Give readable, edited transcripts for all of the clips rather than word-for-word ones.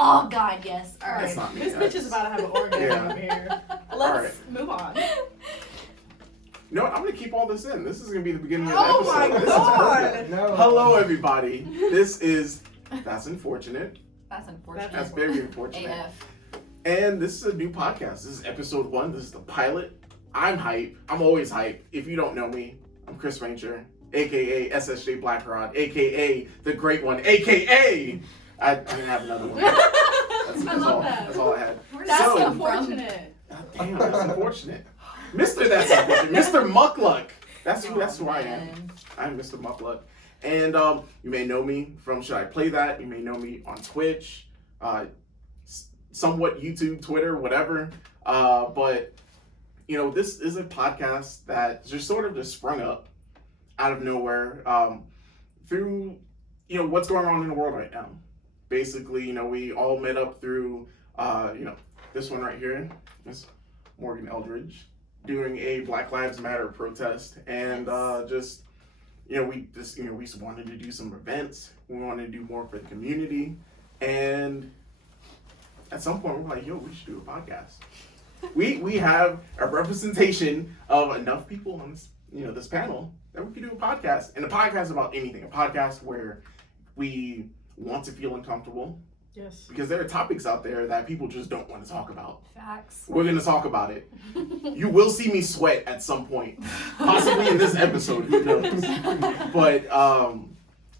Oh God, yes. All right. That's not me, This guys. bitch is about to have an orgasm over here. Let's move on. No, I'm gonna keep all this in. This is gonna be the beginning of the Oh episode. my This is God. perfect. No. Hello, everybody. This is That's Unfortunate. That's unfortunate. That's very unfortunate. AF. And this is a new podcast. This is episode 1. This is the pilot. I'm hype. I'm always hype. If you don't know me, I'm Chris Ranger, aka SSJ Blackrod, aka the Great One, aka I didn't have another one. That's all I had. Where's That's that come from? unfortunate. Damn, that's unfortunate. Mr. That's Unfortunate. Mr. Muckluck. That's who I am. Man. I'm Mr. Muckluck. And you may know me from Should I Play That? You may know me on Twitch, somewhat YouTube, Twitter, whatever. But, you know, this is a podcast that just sort of just sprung up out of nowhere through, you know, what's going on in the world right now. Basically, you know, we all met up through, you know, this one right here, Miss Morgan Eldridge, doing a Black Lives Matter protest. And just, you know, we just wanted to do some events. We wanted to do more for the community. And at some point, we're like, yo, we should do a podcast. We have a representation of enough people on this, you know, this panel that we could do a podcast. And a podcast about anything. A podcast where we want to feel uncomfortable. Yes. Because there are topics out there that people just don't want to talk about. Facts. We're going to talk about it. You will see me sweat at some point. Possibly in this episode, who knows. But,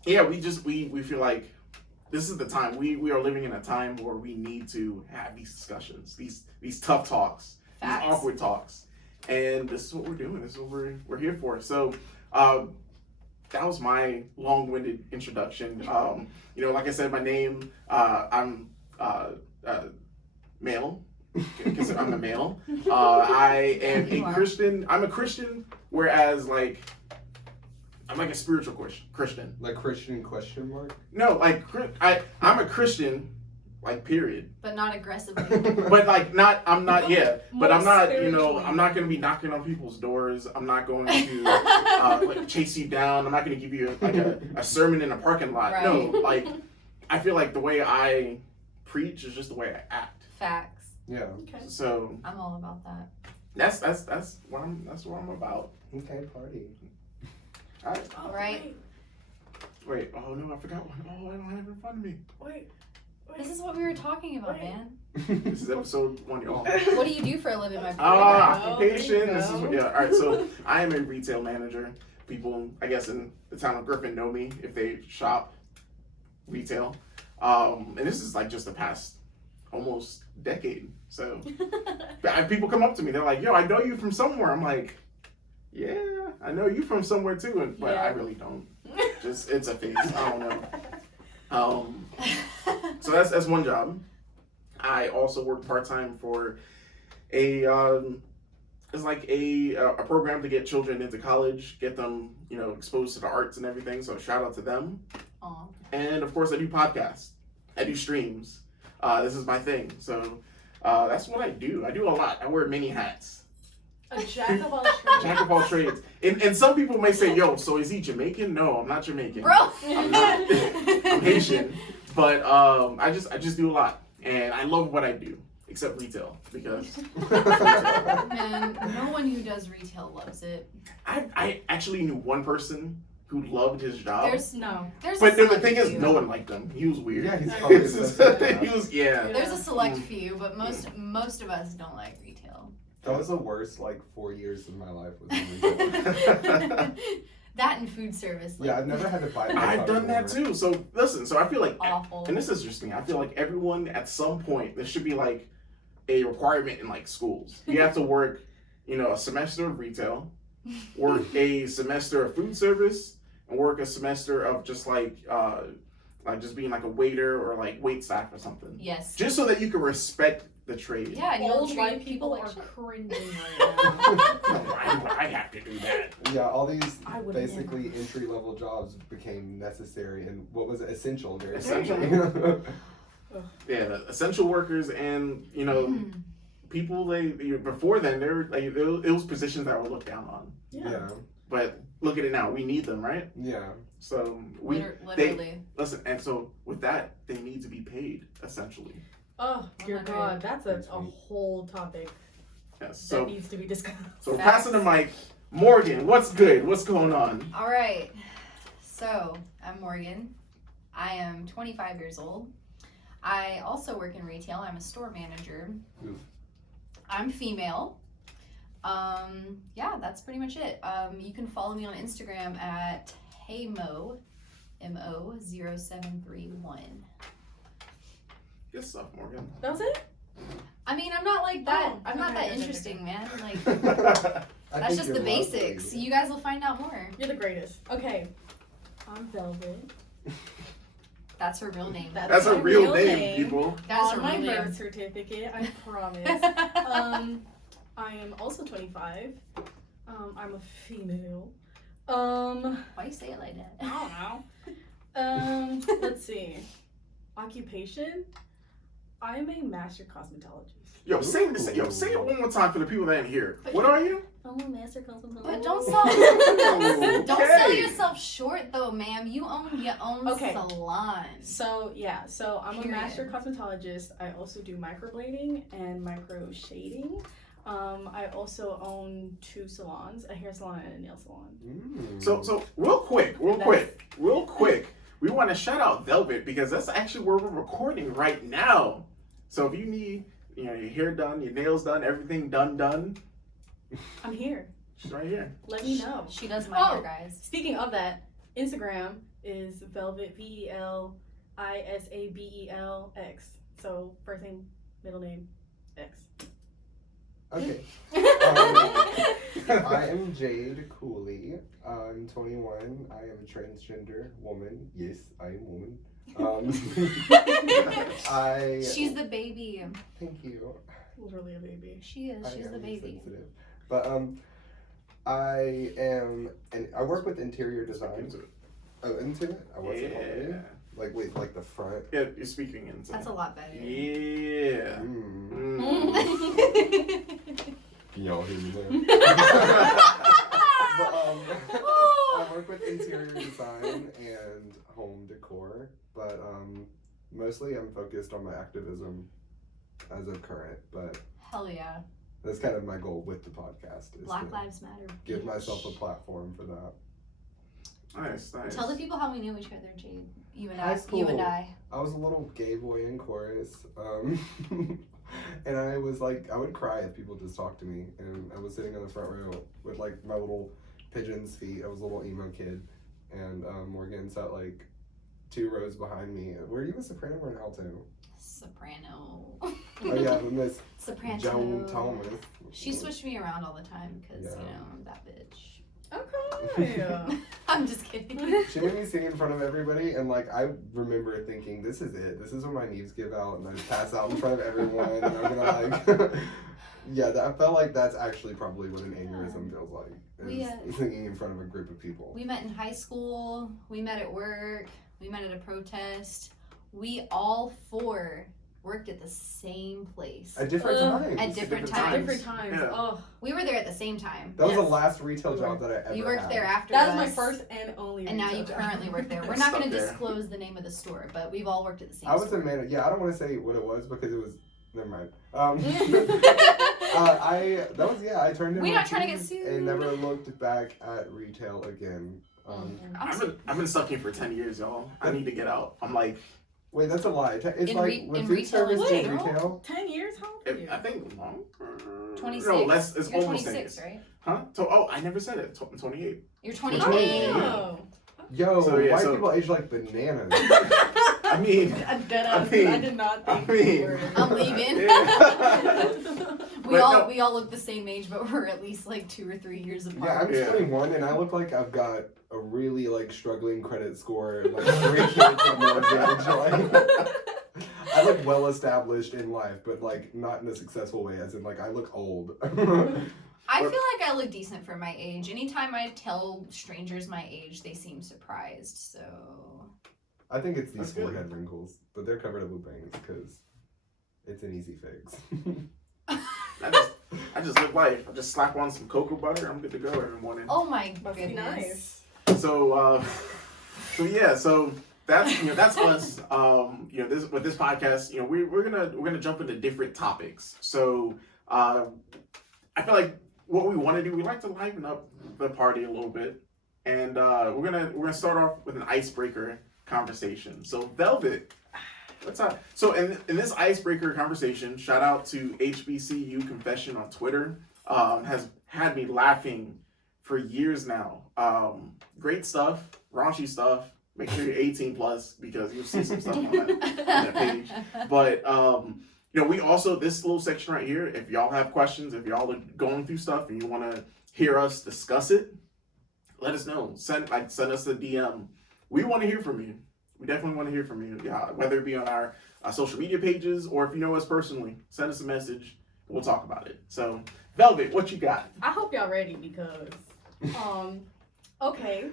yeah, we feel like this is the time. We are living in a time where we need to have these discussions, these tough talks, Facts. these awkward talks. And this is what we're doing. This is what we're here for. So, that was my long-winded introduction. You know, like I said, my name, I'm male, because I'm a male. I am You a are. Christian. I'm a Christian, whereas, like, I'm like a spiritual Christian. Like Christian question mark? No, like, I'm a Christian, like, period. But not aggressively. But like I'm not but I'm not, you know, Spiritually. I'm not going to be knocking on people's doors. I'm not going to like chase you down. I'm not going to give you like a sermon in a parking lot. Right. No, like I feel like the way I preach is just the way I act. Facts. Yeah. Okay. So I'm all about that. That's what I'm about. Okay, party. All right. All right. Wait, oh no, I forgot one. Oh, I don't have it in front of me. Wait. This is what we were talking about, man. This is episode 1, y'all. What do you do for a living, my boy? Occupation. there you This is go. what, yeah. All right. So I am a retail manager. People, I guess, in the town of Griffin know me if they shop retail. And this is like just the past almost decade. So people come up to me. They're like, "Yo, I know you from somewhere." I'm like, "Yeah, I know you from somewhere too," but I really don't. Just it's a phase. I don't know. So that's one job. I also work part-time for a it's like a program to get children into college, get them, you know, exposed to the arts and everything. So shout out to them. Aw. And of course I do podcasts. I do streams. This is my thing. So that's what I do. I do a lot. I wear many hats. A jack of all trades. Jack of all trades. And some people may say, "Yo, so is he Jamaican?" No, I'm not Jamaican. Bro. I'm not. I'm Haitian. But I just do a lot, and I love what I do, except retail, because Man, no one who does retail loves it. I actually knew one person who loved his job. There's But a the select thing is, few. no one liked him. He was weird. Yeah, he's probably He was There's a select Mm. few, but most of us don't like retail. That was the worst, like, 4 years of my life was in retail. That and food service. Like, Yeah, I've never had to buy I've done that too. So listen, so I feel like, awful. and this is interesting. I feel like everyone at some point, there should be like a requirement in like schools. You have to work, you know, a semester of retail, work a semester of food service, and work a semester of just like just being like a waiter or like wait staff or something. Yes. Just so that you can respect the trade. Yeah, and you don't Old treat white people people like are shit. cringing right now. Why would I have to do that? Yeah, all these I would basically entry-level jobs became necessary and what was essential very Essential. quickly. Yeah, the essential workers and, you know, people, before then, they were like, it was positions that were looked down on. Yeah. But look at it now. We need them, right? Yeah. So Literally. listen. And so with that, they need to be paid essentially. Oh, dear 100. God, that's a whole topic Yes. that needs to be discussed. So passing the mic, Morgan. What's good? What's going on? All right. So I'm Morgan. I am 25 years old. I also work in retail. I'm a store manager. Oof. I'm female. Yeah, that's pretty much it. You can follow me on Instagram at heymo, MO0731. Good stuff, Morgan. That was it? I mean, I'm not like that. Oh, I'm not okay, that okay, interesting, man. Like, I that's think just the you're basics. lovely. You guys will find out more. You're the greatest. Okay. I'm Velvet. That's her real name. That's a my real name, people. That's her on my real name. birth certificate, I promise. I am also 25. I'm a female. Why you say it like that? I don't know. Let's see. Occupation. I am a master cosmetologist. Yo, say it one more time for the people that didn't hear. What are you? I'm a master cosmetologist. But don't sell Okay. yourself short though, ma'am. You own your own salon. So yeah, I'm Period. a master cosmetologist. I also do microblading and micro shading. I also own 2 salons, a hair salon and a nail salon. So real quick. We want to shout out Velvet because that's actually where we're recording right now. So if you need, your hair done, your nails done, everything done, I'm here. she's right here. Let me know. She does my hair, Oh. guys. Speaking of that, Instagram is Velvet VELISABELX. So first name, middle name, X. Okay. I am Jade Cooley. I'm 21. I am a transgender woman. Yes, I am woman. She's the baby. Thank you. Literally a baby. She is. She's the baby. Sensitive. But I am, and I work with interior design. Oh, into it? I wasn't already. Like with like the front. Yeah, you're speaking into That's a lot better. Yeah. Can y'all hear me there? But, I work with interior design and home decor, but mostly I'm focused on my activism as of current, but Hell yeah. that's kind of my goal with the podcast is Black to Lives Matter. give bitch. myself a platform for that. Nice. Tell the people how we knew each other, Jade. You and High I. school. You and I. I was a little gay boy in chorus, and I was like, I would cry if people just talked to me, and I was sitting in the front row with like my little pigeon's feet. I was a little emo kid, and Morgan sat like 2 rows behind me. Were you a soprano or an alto? Soprano. Oh yeah, but Miss Soprano. Joan Thomas. She switched me around all the time because, Yeah. I'm that bitch. Okay. I'm just kidding. She made me sing in front of everybody, and like I remember thinking, this is it. This is when my knees give out, and I pass out in front of everyone, and I'm gonna like. Yeah, I felt like that's actually probably what an aneurysm feels like. Is singing in front of a group of people. We met in high school. We met at work. We met at a protest. We all 4 worked at the same place. At different times. At different times. Different times. Yeah. Oh, We were there at the same time. That was the Yes. last retail job that I ever You worked had. there after that us. was my first and only. And now retail you job. currently work there. We're not going to Stuck there. disclose the name of the store, but we've all worked at the same I was store. a manager. Yeah, I don't want to say what it was because it was. Never mind. I turned in We're my not trying to get keys sued. and never looked back at retail again. I've been stuck here for 10 years, y'all. I need to get out. I'm like, Wait, that's a lie. It's In like when in food retail service is is zero? retail. 10 years? How old are you? I think longer. 26. No, less. It's You're almost 26, 10 years. right? Huh? I never said it. I'm 28. You're 28. 28. Oh. Yo, So, yeah, white so- people age like bananas. I mean, I did not think I mean- you were. I'm leaving. Yeah. we But all no. we all look the same age, but we're at least like 2 or 3 years Yeah, apart. I'm Yeah. 21 and I look like I've got a really like struggling credit score, like 3 kids and mortgage. Like, I look well established in life, but like not in a successful way. As in, like I look old. I feel like I look decent for my age. Anytime I tell strangers my age, they seem surprised. So I think it's these That's good. forehead wrinkles, but they're covered up with bangs because it's an easy fix. I just live life. I just slap on some cocoa butter. I'm good to go every morning. Oh my Must be goodness. nice. So that's us. This with this podcast, we're gonna jump into different topics. So I feel like what we want to do, we like to liven up the party a little bit, and we're gonna start off with an icebreaker conversation. So Velvet, what's up? So in this icebreaker conversation, shout out to HBCU Confession on Twitter. Has had me laughing for years now. Great stuff, raunchy stuff. Make sure you're 18 plus because you'll see some stuff on that page. But we also, this little section right here, if y'all have questions, if y'all are going through stuff and you want to hear us discuss it, let us know. Send us a DM. We want to hear from you. We definitely want to hear from you. Yeah, whether it be on our social media pages or if you know us personally, send us a message. We'll talk about it. So, Velvet, what you got? I hope y'all ready because, okay.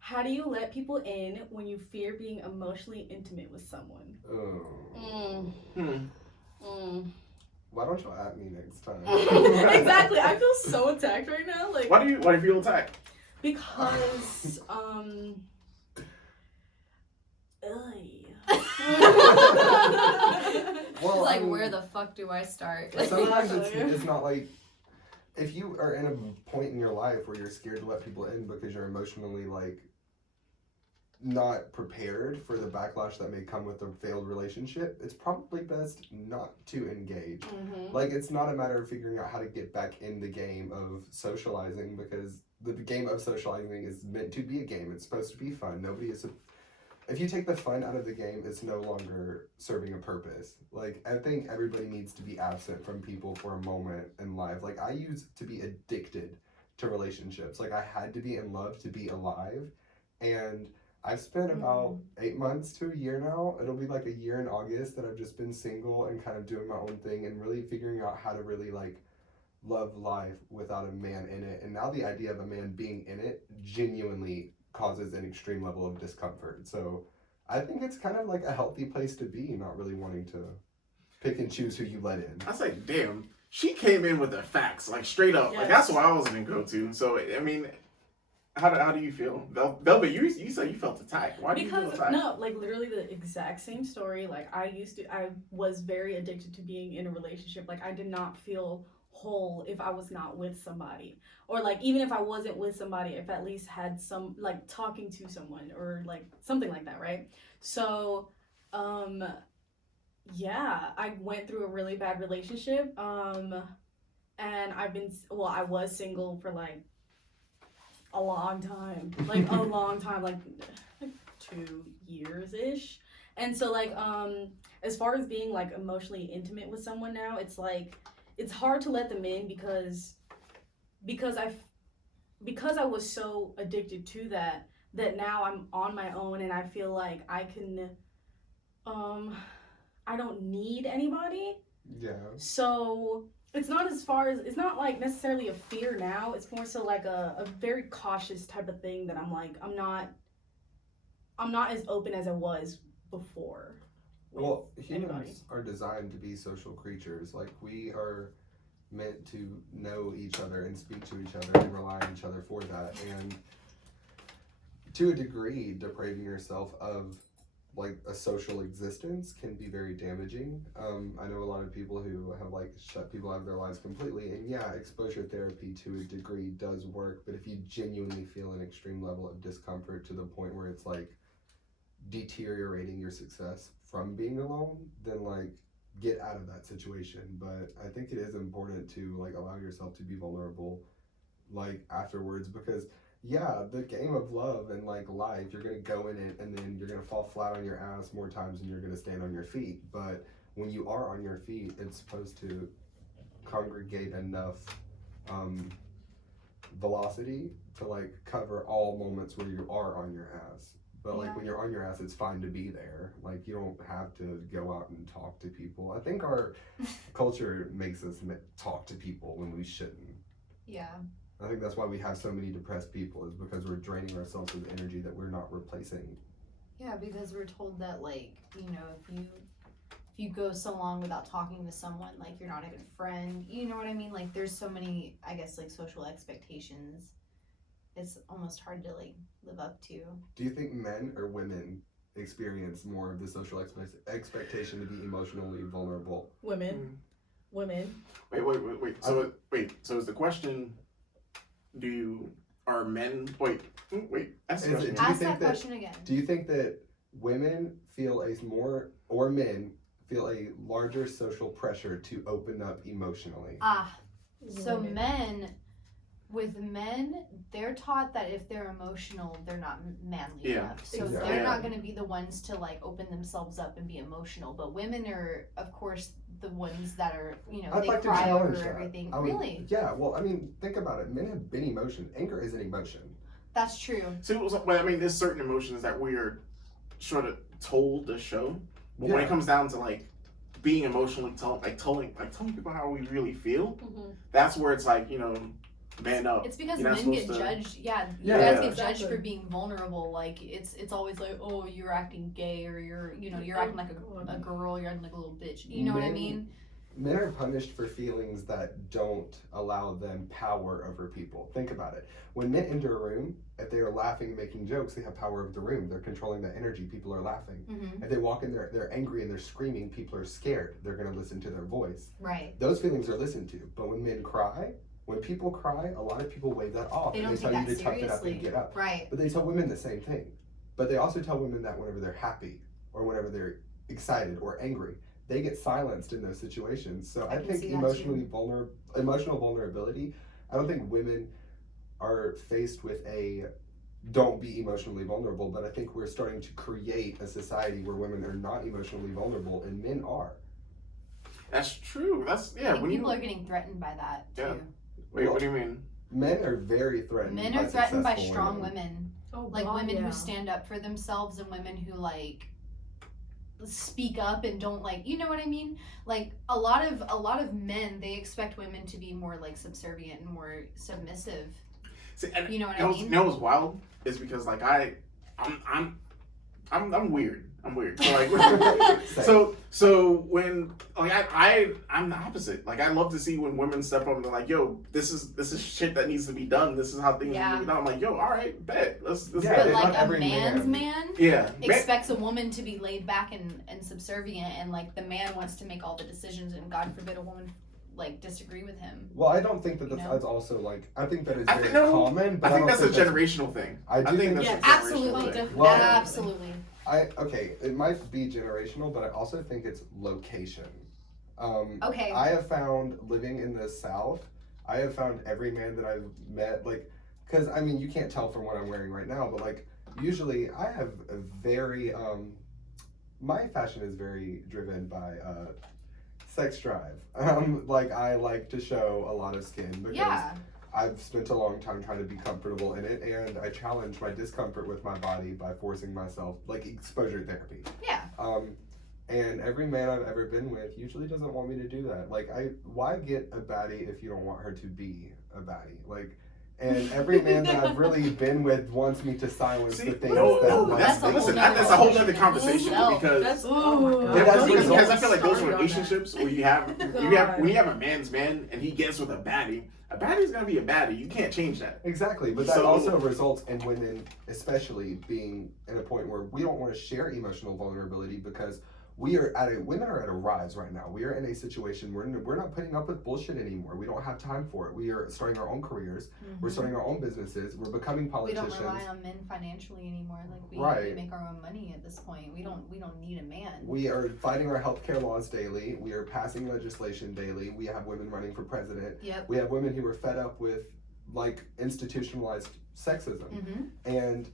How do you let people in when you fear being emotionally intimate with someone? Why don't y'all at me next time? Exactly. I feel so attacked right now. Like, Why do you feel attacked? because Well, It's like, I mean, where the fuck do I start? sometimes it's not like, if you are in a point in your life where you're scared to let people in because you're emotionally like not prepared for the backlash that may come with a failed relationship, it's probably best not to engage. Like, it's not a matter of figuring out how to get back in the game of socializing, because the game of socializing is meant to be a game. It's supposed to be fun. If you take the fun out of the game, it's no longer serving a purpose. Like, I think everybody needs to be absent from people for a moment in life. Like, I used to be addicted to relationships. Like, I had to be in love to be alive. And I've spent about 8 months to a year now. It'll be like a year in August that I've just been single and kind of doing my own thing and really figuring out how to really like love life without a man in it. And now the idea of a man being in it genuinely causes an extreme level of discomfort. So I think it's kind of like a healthy place to be, not really wanting to pick and choose who you let in. I was like, damn, she came in with the facts, like straight up. Yes. Like that's what I was gonna go to. So I mean, how do you feel, Velvet? You said you felt attacked. Why do you feel attacked? No, like literally the exact same story. Like I was very addicted to being in a relationship. Like I did not feel whole if I was not with somebody, or like even if I wasn't with somebody, if at least had some like talking to someone or like something like that, right? So yeah, I went through a really bad relationship, and I was single for like a long time, like a long time, like 2 years ish. And so like as far as being like emotionally intimate with someone now, it's like it's hard to let them in because I was so addicted to that now I'm on my own and I feel like I can I don't need anybody. Yeah. So it's not like necessarily a fear now. It's more so like a very cautious type of thing that I'm like, I'm not as open as I was before. Well, humans anybody. are designed to be social creatures. Like, we are meant to know each other and speak to each other and rely on each other for that. And to a degree, depriving yourself of like a social existence can be very damaging. I know a lot of people who have like shut people out of their lives completely, and yeah, exposure therapy to a degree does work, but if you genuinely feel an extreme level of discomfort to the point where it's like deteriorating your success from being alone, then like get out of that situation. But I think it is important to like allow yourself to be vulnerable like afterwards, because yeah, the game of love and like life, you're gonna go in it and then you're gonna fall flat on your ass more times than you're gonna stand on your feet. But when you are on your feet, it's supposed to congregate enough velocity to like cover all moments where you are on your ass. But like when you're on your ass, it's fine to be there. Like you don't have to go out and talk to people. I think our culture makes us talk to people when we shouldn't. Yeah. I think that's why we have so many depressed people, is because we're draining ourselves with energy that we're not replacing. Yeah, because we're told that, like, you know, if you if you go so long without talking to someone, like you're not a good friend. You know what I mean? Like there's so many, I guess, like social expectations. It's almost hard to like live up to. Do you think men or women experience more of the social expectation to be emotionally vulnerable? Women. Women. Wait. So is the question, are men, ask the Is it- question. Do you Ask think that that- question again. Do you think that women feel or men feel a larger social pressure to open up emotionally? So Women. with men, they're taught that if they're emotional, they're not manly Yeah, enough. So exactly. they're Yeah. not going to be the ones to like open themselves up and be emotional. But women are, of course, the ones that are, I'd they like to cry over challenge that. everything. I would- Really? Yeah, well, I mean, think about it. Men have been emotion. Anger is an emotion. That's true. But I mean, there's certain emotions that we are sort of told to show. But when Yeah. it comes down to like being emotionally telling people how we really feel, that's where it's like, man up. It's because You're not men get supposed to- judged. Yeah, you Yeah. guys get Exactly. judged for being vulnerable. Like it's always like, oh, you're acting gay, or you're acting like a girl, you're acting like a little bitch. You know what I Men- mean? Men are punished for feelings that don't allow them power over people. Think about it. When men enter a room, if they are laughing and making jokes, they have power over the room. They're controlling the energy. People are laughing. Mm-hmm. If they walk in there, they're angry and they're screaming, people are scared. They're going to listen to their voice. Right. Those feelings are listened to. But when men cry, when people cry, a lot of people wave that off. They and don't they tell take you that to tough it up seriously. and get up. Right. But they tell women the same thing. But they also tell women that whenever they're happy or whenever they're excited or angry, they get silenced in those situations. So I can think see that emotional vulnerability, I don't think women are faced with a don't be emotionally vulnerable, but I think we're starting to create a society where women are not emotionally vulnerable and men are. That's true. I think people are getting threatened by that too. Yeah. Wait, what do you mean? Men are very threatened. Men are threatened by successful strong women. Oh, Like God, women yeah. who stand up for themselves and women who like speak up and don't like, you know what I mean? Like a lot of men, they expect women to be more like subservient and more submissive. See, and You know what you I know, mean? you know what's wild is because like I'm weird. I'm weird. So like so when like I'm the opposite. Like I love to see when women step up and they're like, yo, this is shit that needs to be done. This is how things need to be done. I'm like, yo, all right, bet. Let's Yeah, But not like a every man's man. man yeah. expects a woman to be laid back and subservient, and like the man wants to make all the decisions, and God forbid a woman like disagree with him. Well, I don't think that You know? that's also like, I think that is I very think- no, common, but I think don't that's a generational thing. I do think that's yes, a generational Absolutely, thing. definitely. Well, absolutely. Okay, it might be generational, but I also think it's location. Okay. I have found living in the South, I have found every man that I've met, like, because I mean, you can't tell from what I'm wearing right now, but like, usually I have a very, my fashion is very driven by sex drive. Like, I like to show a lot of skin because Yeah. I've spent a long time trying to be comfortable in it, and I challenge my discomfort with my body by forcing myself, like exposure therapy. Yeah. And every man I've ever been with usually doesn't want me to do that. Like, why get a baddie if you don't want her to be a baddie? Like, and every man that I've really been with wants me to silence See, the things no, that. no, like, that's a whole listen, nother that's a whole other conversation. conversation No, because That's oh my God. But that's because results. I feel like those Started on that. relationships where you have when you have a man's man and he gets with a baddie's gonna be a baddie. You can't change that. Exactly, but that So- also results in women, especially, being in a point where we don't want to share emotional vulnerability because women are at a rise right now. We are in a situation where we're not putting up with bullshit anymore. We don't have time for it. We are starting our own careers. We're starting our own businesses. We're becoming We politicians. don't rely on men financially anymore. Like we Right. make our own money at this point. We don't need a man. We are fighting our healthcare laws daily. We are passing legislation daily. We have women running for president. Yep. We have women who are fed up with like institutionalized sexism. Mm-hmm. And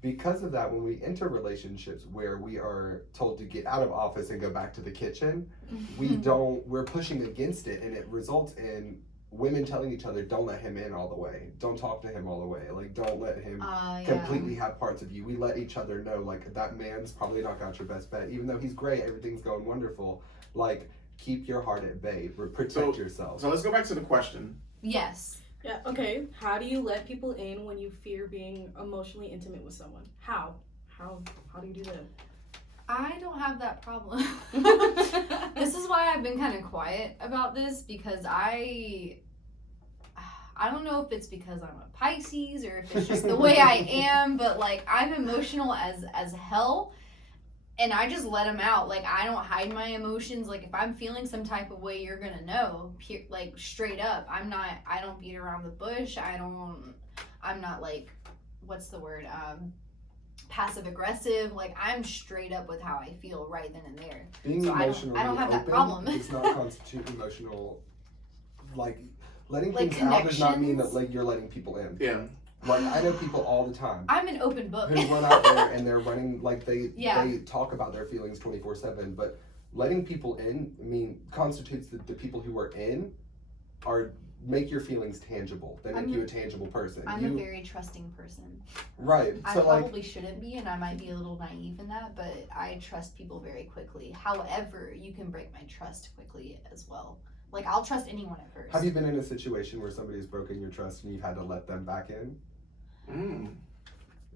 because of that, when we enter relationships where we are told to get out of office and go back to the kitchen, we're pushing against it, and it results in women telling each other, don't let him in all the way. Don't talk to him all the way. Like, don't let him completely have parts of you. We let each other know, like, that man's probably not got your best bet. Even though he's great, everything's going wonderful. Like, keep your heart at bay. Protect yourself. So let's go back to the question. Yes. Yeah, okay. How do you let people in when you fear being emotionally intimate with someone? How do you do that? I don't have that problem. This is why I've been kind of quiet about this, because I don't know if it's because I'm a Pisces or if it's just the way I am, but like I'm emotional as hell, and I just let them out. Like I don't hide my emotions. Like if I'm feeling some type of way, you're gonna know. Like straight up. I don't beat around the bush. I'm not like, what's the word? Passive aggressive. Like I'm straight up with how I feel right then and there. Being So emotionally I don't have that open problem. does not constitute emotional, like, letting Like things out does not mean that, connections? like, you're letting people in. Yeah. Like, I know people all the time I'm an open book. who run out there and they're running, like, they Yeah. talk about their feelings 24/7, but letting people in, constitutes that the people who are in make your feelings tangible. They make you a tangible person. I'm a very trusting person. Right. I So, like, probably shouldn't be, and I might be a little naive in that, but I trust people very quickly. However, you can break my trust quickly as well. Like, I'll trust anyone at first. have you been in a situation where somebody's broken your trust and you've had to let them back in?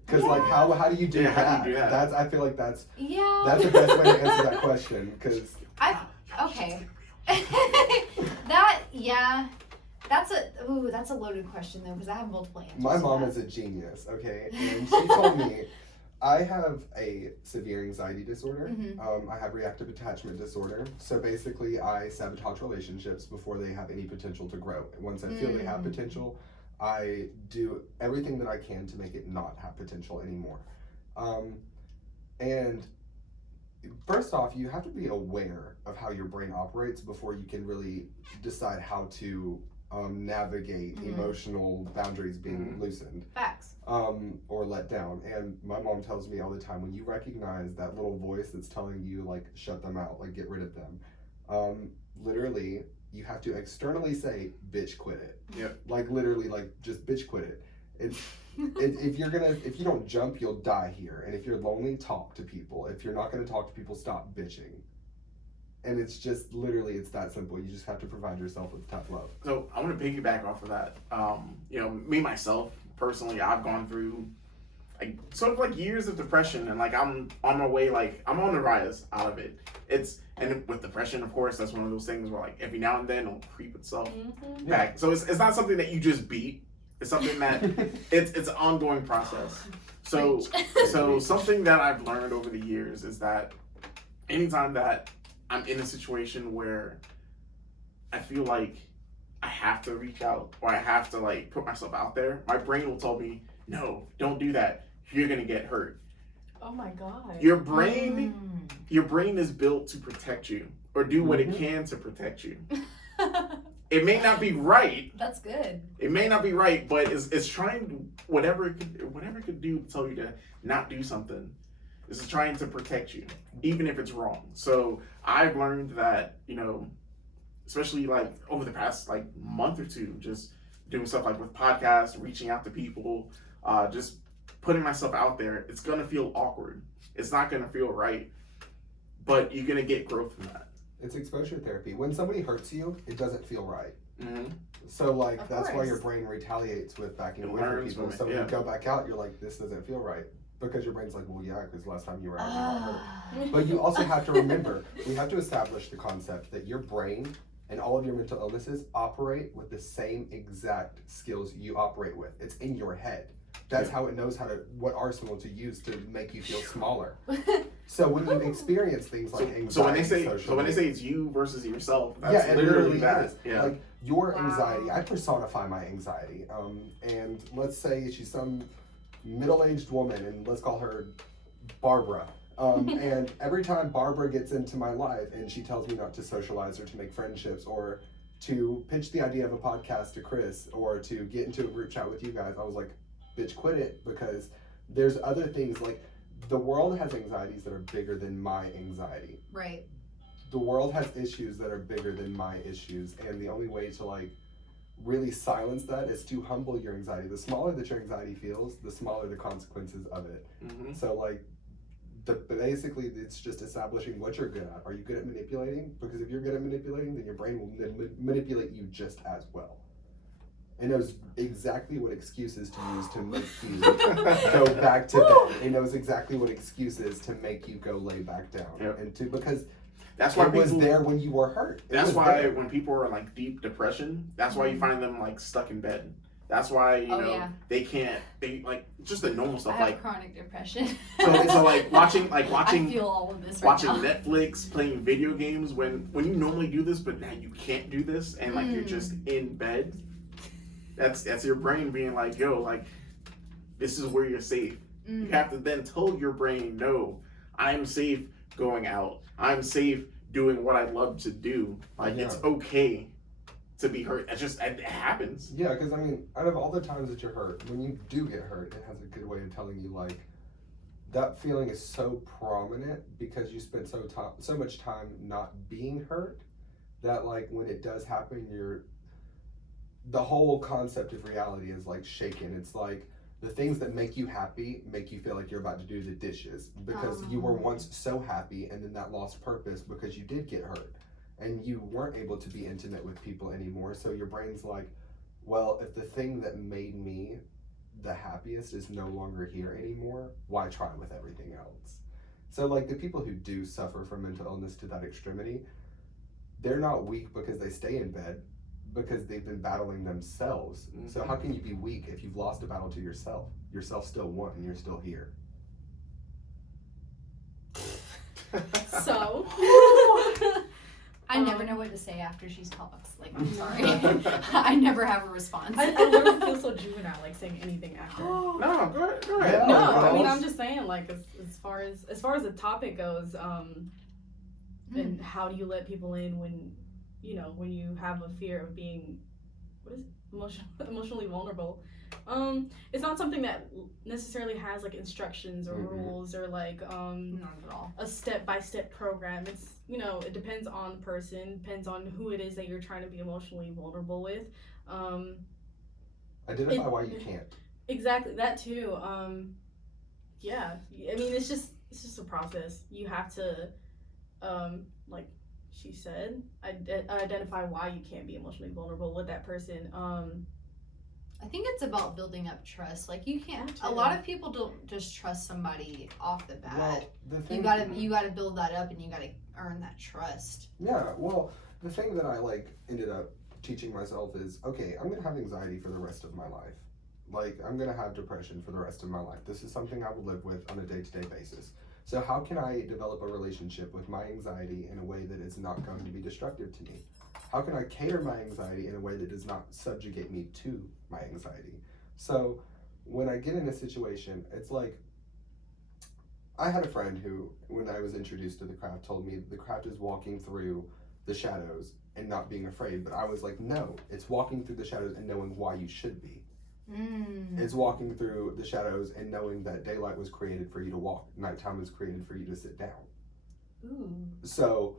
Because, like, how do you do Yeah, that? how do you do that? I feel like that's Yeah. the best way to answer that question. Because Okay. That's a loaded question though, because I have multiple answers. my to mom that. is a genius, okay? And she told me I have a severe anxiety disorder. Mhm. I have reactive attachment disorder. So basically, I sabotage relationships before they have any potential to grow. And once I feel they have potential, I do everything that I can to make it not have potential anymore. And first off, you have to be aware of how your brain operates before you can really decide how to navigate emotional boundaries being loosened. Facts. Or let down. And my mom tells me all the time, when you recognize that little voice that's telling you, like, shut them out, like, get rid of them, literally, you have to externally say, bitch, quit it. Yep. Like, literally, like, just bitch, quit it. If you don't jump, you'll die here. And if you're lonely, talk to people. If you're not going to talk to people, stop bitching. And it's just literally, it's that simple. You just have to provide yourself with tough love. So I want to piggyback off of that. Me myself personally, I've gone through like sort of like years of depression, and like I'm on my way, like I'm on the rise out of it. And with depression, of course, that's one of those things where like every now and then it'll creep itself back. So it's not something that you just beat. It's something that it's an ongoing process. So something that I've learned over the years is that anytime that I'm in a situation where I feel like I have to reach out or I have to like put myself out there, my brain will tell me, no, don't do that. You're gonna get hurt. Oh my god. Your brain is built to protect you or do what it can to protect you. It may not be right. That's good. It may not be right, but it's trying whatever it could do to tell you to not do something. This is trying to protect you, even if it's wrong. So I've learned that, especially like over the past like month or two, just doing stuff like with podcasts, reaching out to people, just putting myself out there. It's gonna feel awkward. It's not gonna feel right, but you're gonna get growth from that. It's exposure therapy. When somebody hurts you, it doesn't feel right. Mm-hmm. So, like, Of that's why course. your brain retaliates with backing It away from learns people. from it, So when yeah. you go back out, you're like, this doesn't feel right. Because your brain's like, well, yeah, because last time you were out, you got hurt. But you also have to remember, we have to establish the concept that your brain and all of your mental illnesses operate with the same exact skills you operate with. It's in your head. That's how it knows what arsenal to use to make you feel smaller. So when you experience things like anxiety, So when they socially, say it's you versus yourself, that's yeah, it literally literally that. is. Yeah. Like your Wow. anxiety, I personify my anxiety. And let's say she's some middle-aged woman, and let's call her Barbara. And every time Barbara gets into my life and she tells me not to socialize or to make friendships or to pitch the idea of a podcast to Chris or to get into a group chat with you guys, I was like, bitch, quit it, because there's other things. Like, the world has anxieties that are bigger than my anxiety. Right. The world has issues that are bigger than my issues, and the only way to like really silence that is to humble your anxiety. The smaller that your anxiety feels, the smaller the consequences of it. Mm-hmm. So like basically it's just establishing what you're good at. Are you good at manipulating? Because if you're good at manipulating, then your brain will manipulate you just as well. It knows exactly what excuses to use to make you go back to bed. It knows exactly what excuses to make you go lay back down. Yep. And because that's why it was there when you were hurt. That's why when people are in like deep depression, that's why you find them like stuck in bed. That's why you know they can't. They like just the normal stuff. I have like chronic depression. so like watching I feel all of this watching right now. Netflix, playing video games when you normally do this, but now you can't do this, and like you're just in bed. That's your brain being like, yo, like this is where you're safe. You have to then tell your brain, no, I'm safe going out. I'm safe doing what I love to do. Like it's okay to be hurt. It happens. Yeah, because I mean, out of all the times that you're hurt, when you do get hurt, it has a good way of telling you like that feeling is so prominent because you spent so much time not being hurt that like when it does happen, the whole concept of reality is like shaken. It's like the things that make you happy make you feel like you're about to do the dishes because you were once so happy, and then that lost purpose because you did get hurt. And you weren't able to be intimate with people anymore. So your brain's like, well, if the thing that made me the happiest is no longer here anymore, why try with everything else? So like the people who do suffer from mental illness to that extremity, they're not weak because they stay in bed, because they've been battling themselves. So how can you be weak if you've lost a battle to yourself? Yourself still won and you're still here. So... I never know what to say after she talks. Like, I'm sorry. I never have a response. I literally feel so juvenile, like saying anything after. No, go ahead. No, I mean, I'm just saying, like, as far as the topic goes, and how do you let people in when you have a fear of being, emotionally vulnerable? It's not something that necessarily has like instructions or rules or like not at all. a step-by-step program. It's it depends on the person, depends on who it is that you're trying to be emotionally vulnerable with. Identify why you can't. Exactly, that too. Yeah, I mean it's just a process. You have to like she said, identify why you can't be emotionally vulnerable with that person. I think it's about building up trust. Like you can't. A lot of people don't just trust somebody off the bat. Well, you gotta build that up, and you gotta earn that trust. Yeah. Well, the thing that I like ended up teaching myself is, okay, I'm gonna have anxiety for the rest of my life. Like I'm gonna have depression for the rest of my life. This is something I will live with on a day-to-day basis. So how can I develop a relationship with my anxiety in a way that is not going to be destructive to me? How can I cater my anxiety in a way that does not subjugate me to my anxiety? So when I get in a situation, it's like, I had a friend who, when I was introduced to the craft, told me the craft is walking through the shadows and not being afraid. But I was like, no, it's walking through the shadows and knowing why you should be. It's walking through the shadows and knowing that daylight was created for you to walk. Nighttime was created for you to sit down. So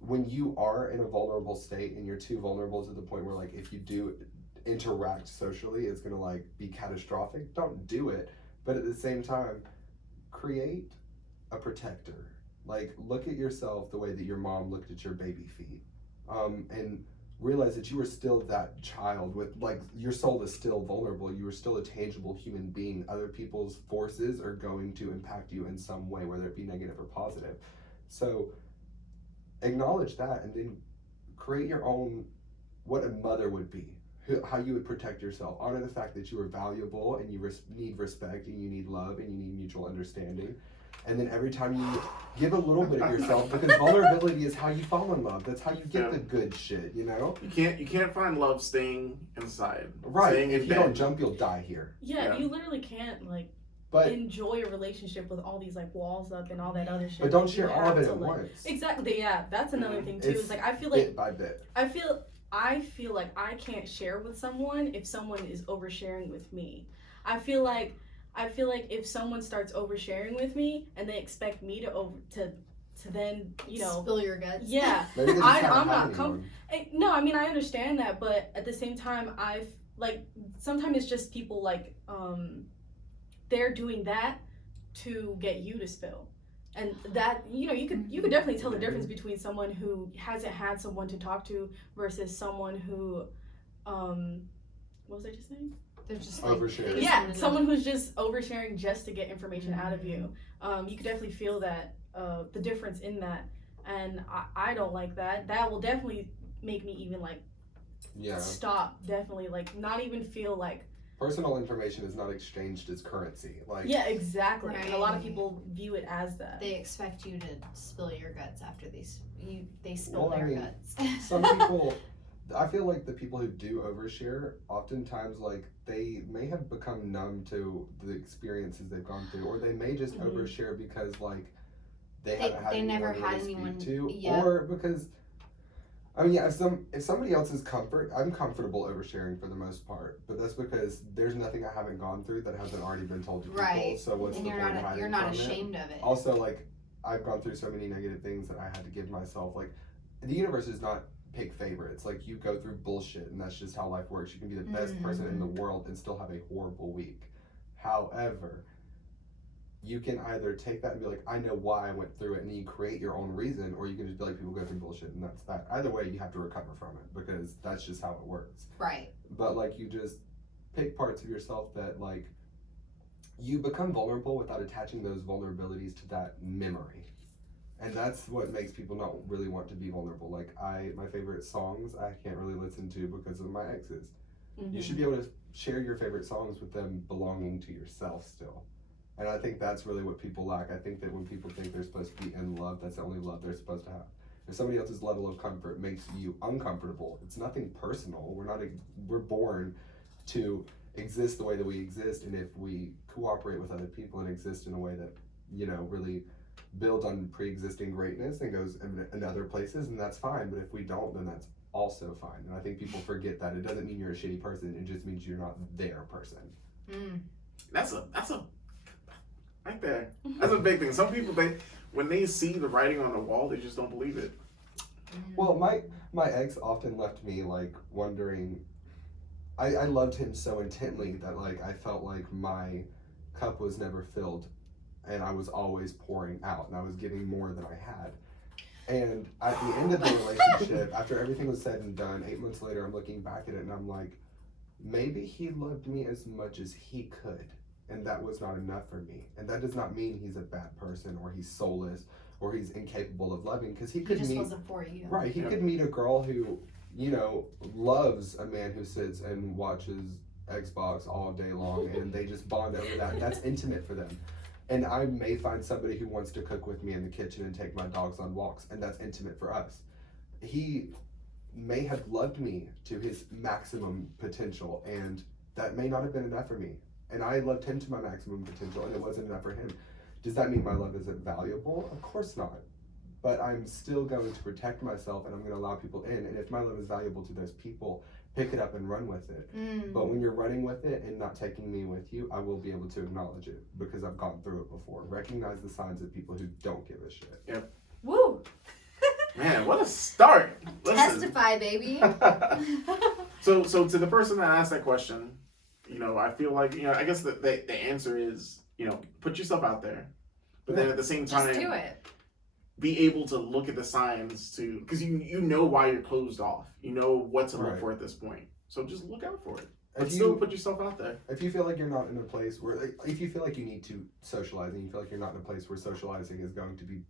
when you are in a vulnerable state and you're too vulnerable to the point where like if you do interact socially it's gonna like be catastrophic, don't do it. But at the same time, create a protector. Like look at yourself the way that your mom looked at your baby feet, and realize that you are still that child with like your soul is still vulnerable. You are still a tangible human being. Other people's forces are going to impact you in some way, whether it be negative or positive. So acknowledge that and then create your own, what a mother would be, how you would protect yourself. Honor the fact that you are valuable and you need respect and you need love and you need mutual understanding. And then every time you give a little bit of yourself, because vulnerability is how you fall in love. That's how you get the good shit, You can't find love staying inside. Right. Staying if you don't jump, you'll die here. Yeah, you literally can't enjoy a relationship with all these like walls up and all that other shit. But don't share all of it at once. Exactly, yeah. That's another thing too. It's like I feel like bit by bit. I feel like I can't share with someone if someone is oversharing with me. I feel like if someone starts oversharing with me and they expect me to then spill your guts. Yeah, I'm not no, I mean I understand that, but at the same time sometimes it's just people like they're doing that to get you to spill. And that you could definitely tell the difference between someone who hasn't had someone to talk to versus someone who What was I just saying? They're just like Overshare. they just Yeah, wanna know. someone who's just oversharing just to get information out of you. You could definitely feel that, the difference in that, and I don't like that. That will definitely make me even like Yeah. stop. Definitely like not even feel like. Personal information is not exchanged as currency. Like Yeah, exactly. And a lot of Right. people view it as that. They expect you to spill your guts after they spill Well, I their mean, guts. some people, I feel like the people who do overshare, oftentimes like they may have become numb to the experiences they've gone through, or they may just Mhm. overshare because like they haven't had they anyone never to had really anyone- speak to, yeah. or because. I mean, yeah, if somebody else's comfort, I'm comfortable oversharing for the most part, but that's because there's nothing I haven't gone through that hasn't already been told to people. Right. So what's And the you're point of not hiding you're not from it? ashamed of it. Also, like, I've gone through so many negative things that I had to give myself. Like, the universe is not pick favorites. Like, you go through bullshit, and that's just how life works. You can be the best person in the world and still have a horrible week. However, you can either take that and be like, I know why I went through it, and you create your own reason, or you can just be like, people go through bullshit, and that's that. Either way, you have to recover from it, because that's just how it works. Right. But, like, you just pick parts of yourself that, like, you become vulnerable without attaching those vulnerabilities to that memory. And that's what makes people not really want to be vulnerable. Like, my favorite songs, I can't really listen to because of my exes. Mm-hmm. You should be able to share your favorite songs with them belonging to yourself still. And I think that's really what people lack. I think that when people think they're supposed to be in love, that's the only love they're supposed to have. If somebody else's level of comfort makes you uncomfortable, it's nothing personal. We're born to exist the way that we exist, and if we cooperate with other people and exist in a way that, you know, really builds on pre-existing greatness and goes in other places, and that's fine. But if we don't, then that's also fine. And I think people forget that. It doesn't mean you're a shitty person. It just means you're not their person. That's a right there. That's a big thing. Some people, when they see the writing on the wall, they just don't believe it. Well, my ex often left me like wondering. I loved him so intently that like I felt like my cup was never filled, and I was always pouring out, and I was giving more than I had. And at the end of the relationship, after everything was said and done, 8 months later, I'm looking back at it and I'm like, maybe he loved me as much as he could, and that was not enough for me. And that does not mean he's a bad person or he's soulless or he's incapable of loving, because he could just meet wasn't for you. right. He could meet a girl who, you know, loves a man who sits and watches Xbox all day long, and they just bond over that. That's intimate for them. And I may find somebody who wants to cook with me in the kitchen and take my dogs on walks, and that's intimate for us. He may have loved me to his maximum potential, and that may not have been enough for me. And I loved him to my maximum potential, and it wasn't enough for him. Does that mean my love isn't valuable? Of course not. But I'm still going to protect myself, and I'm going to allow people in. And if my love is valuable to those people, pick it up and run with it. But when you're running with it and not taking me with you, I will be able to acknowledge it because I've gone through it before. Recognize the signs of people who don't give a shit. Yep. Woo! Man, what a start. Listen. Testify, baby. So to the person that asked that question, you know, I feel like, you know, I guess the answer is, you know, put yourself out there. But then at the same time, Just do it. be able to look at the signs to, because you know why you're closed off. You know what to look Right. for at this point. So just look out for it. If But still put yourself out there. If you feel like you're not in a place where, like, if you feel like you need to socialize and you feel like you're not in a place where socializing is going to be,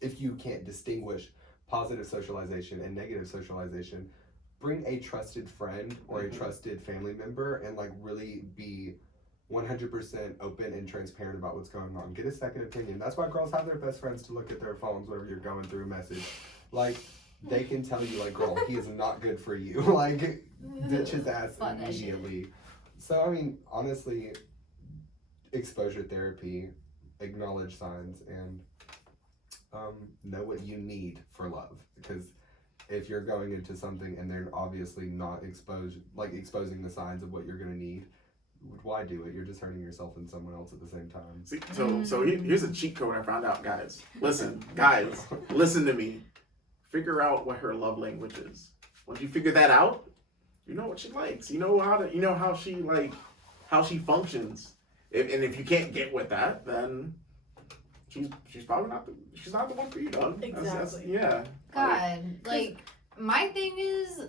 if you can't distinguish positive socialization and negative socialization, bring a trusted friend or a trusted family member and like really be 100% open and transparent about what's going on. Get a second opinion. That's why girls have their best friends to look at their phones whenever you're going through a message. Like, they can tell you, like, girl, he is not good for you. Like, ditch his ass Fuck that shit. immediately. So, I mean, honestly, exposure therapy, acknowledge signs, and know what you need for love. Because if you're going into something and they're obviously not exposing the signs of what you're going to need, why do it? You're just hurting yourself and someone else at the same time. See, so here's a cheat code I found out, guys. Listen, guys, listen to me. Figure out what her love language is. Once you figure that out, you know what she likes. You know how she functions. If you can't get with that, then she's probably not the one for you, dog. Exactly. Yeah. God, like, my thing is,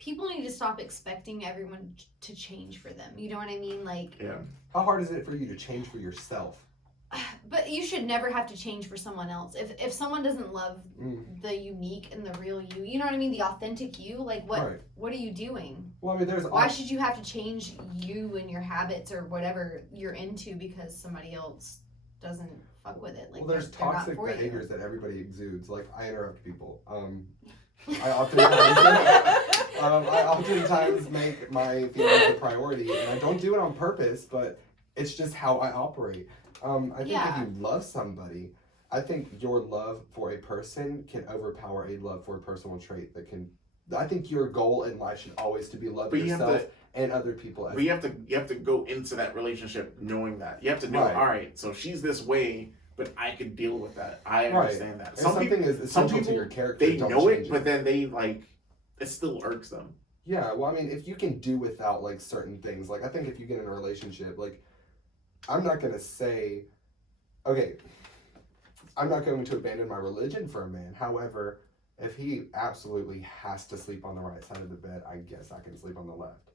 people need to stop expecting everyone to change for them. You know what I mean? Like, Yeah. How hard is it for you to change for yourself? but you should never have to change for someone else. If someone doesn't love Mm. the unique and the real you, you know what I mean? The authentic you, like Right. what are you doing? Well, I mean, there's Why should you have to change you and your habits or whatever you're into because somebody else doesn't fuck with it? Like, well, there's they're not toxic for you. behaviors that everybody exudes. Like, I interrupt people. I oftentimes make my feelings a priority, and I don't do it on purpose, but it's just how I operate. I think if you love somebody, I think your love for a person can overpower a love for a personal trait that can. I think your goal in life should always to be love yourself and other people. But you have to go into that relationship knowing that. You have to know, Right. all right, so she's this way, but I could deal with that. I understand that. And something is essential to your character. They don't know change it, but then they like it still irks them. Yeah, well, I mean, if you can do without like certain things, like I think if you get in a relationship, like I'm not gonna say, okay, I'm not going to abandon my religion for a man. However, if he absolutely has to sleep on the right side of the bed, I guess I can sleep on the left.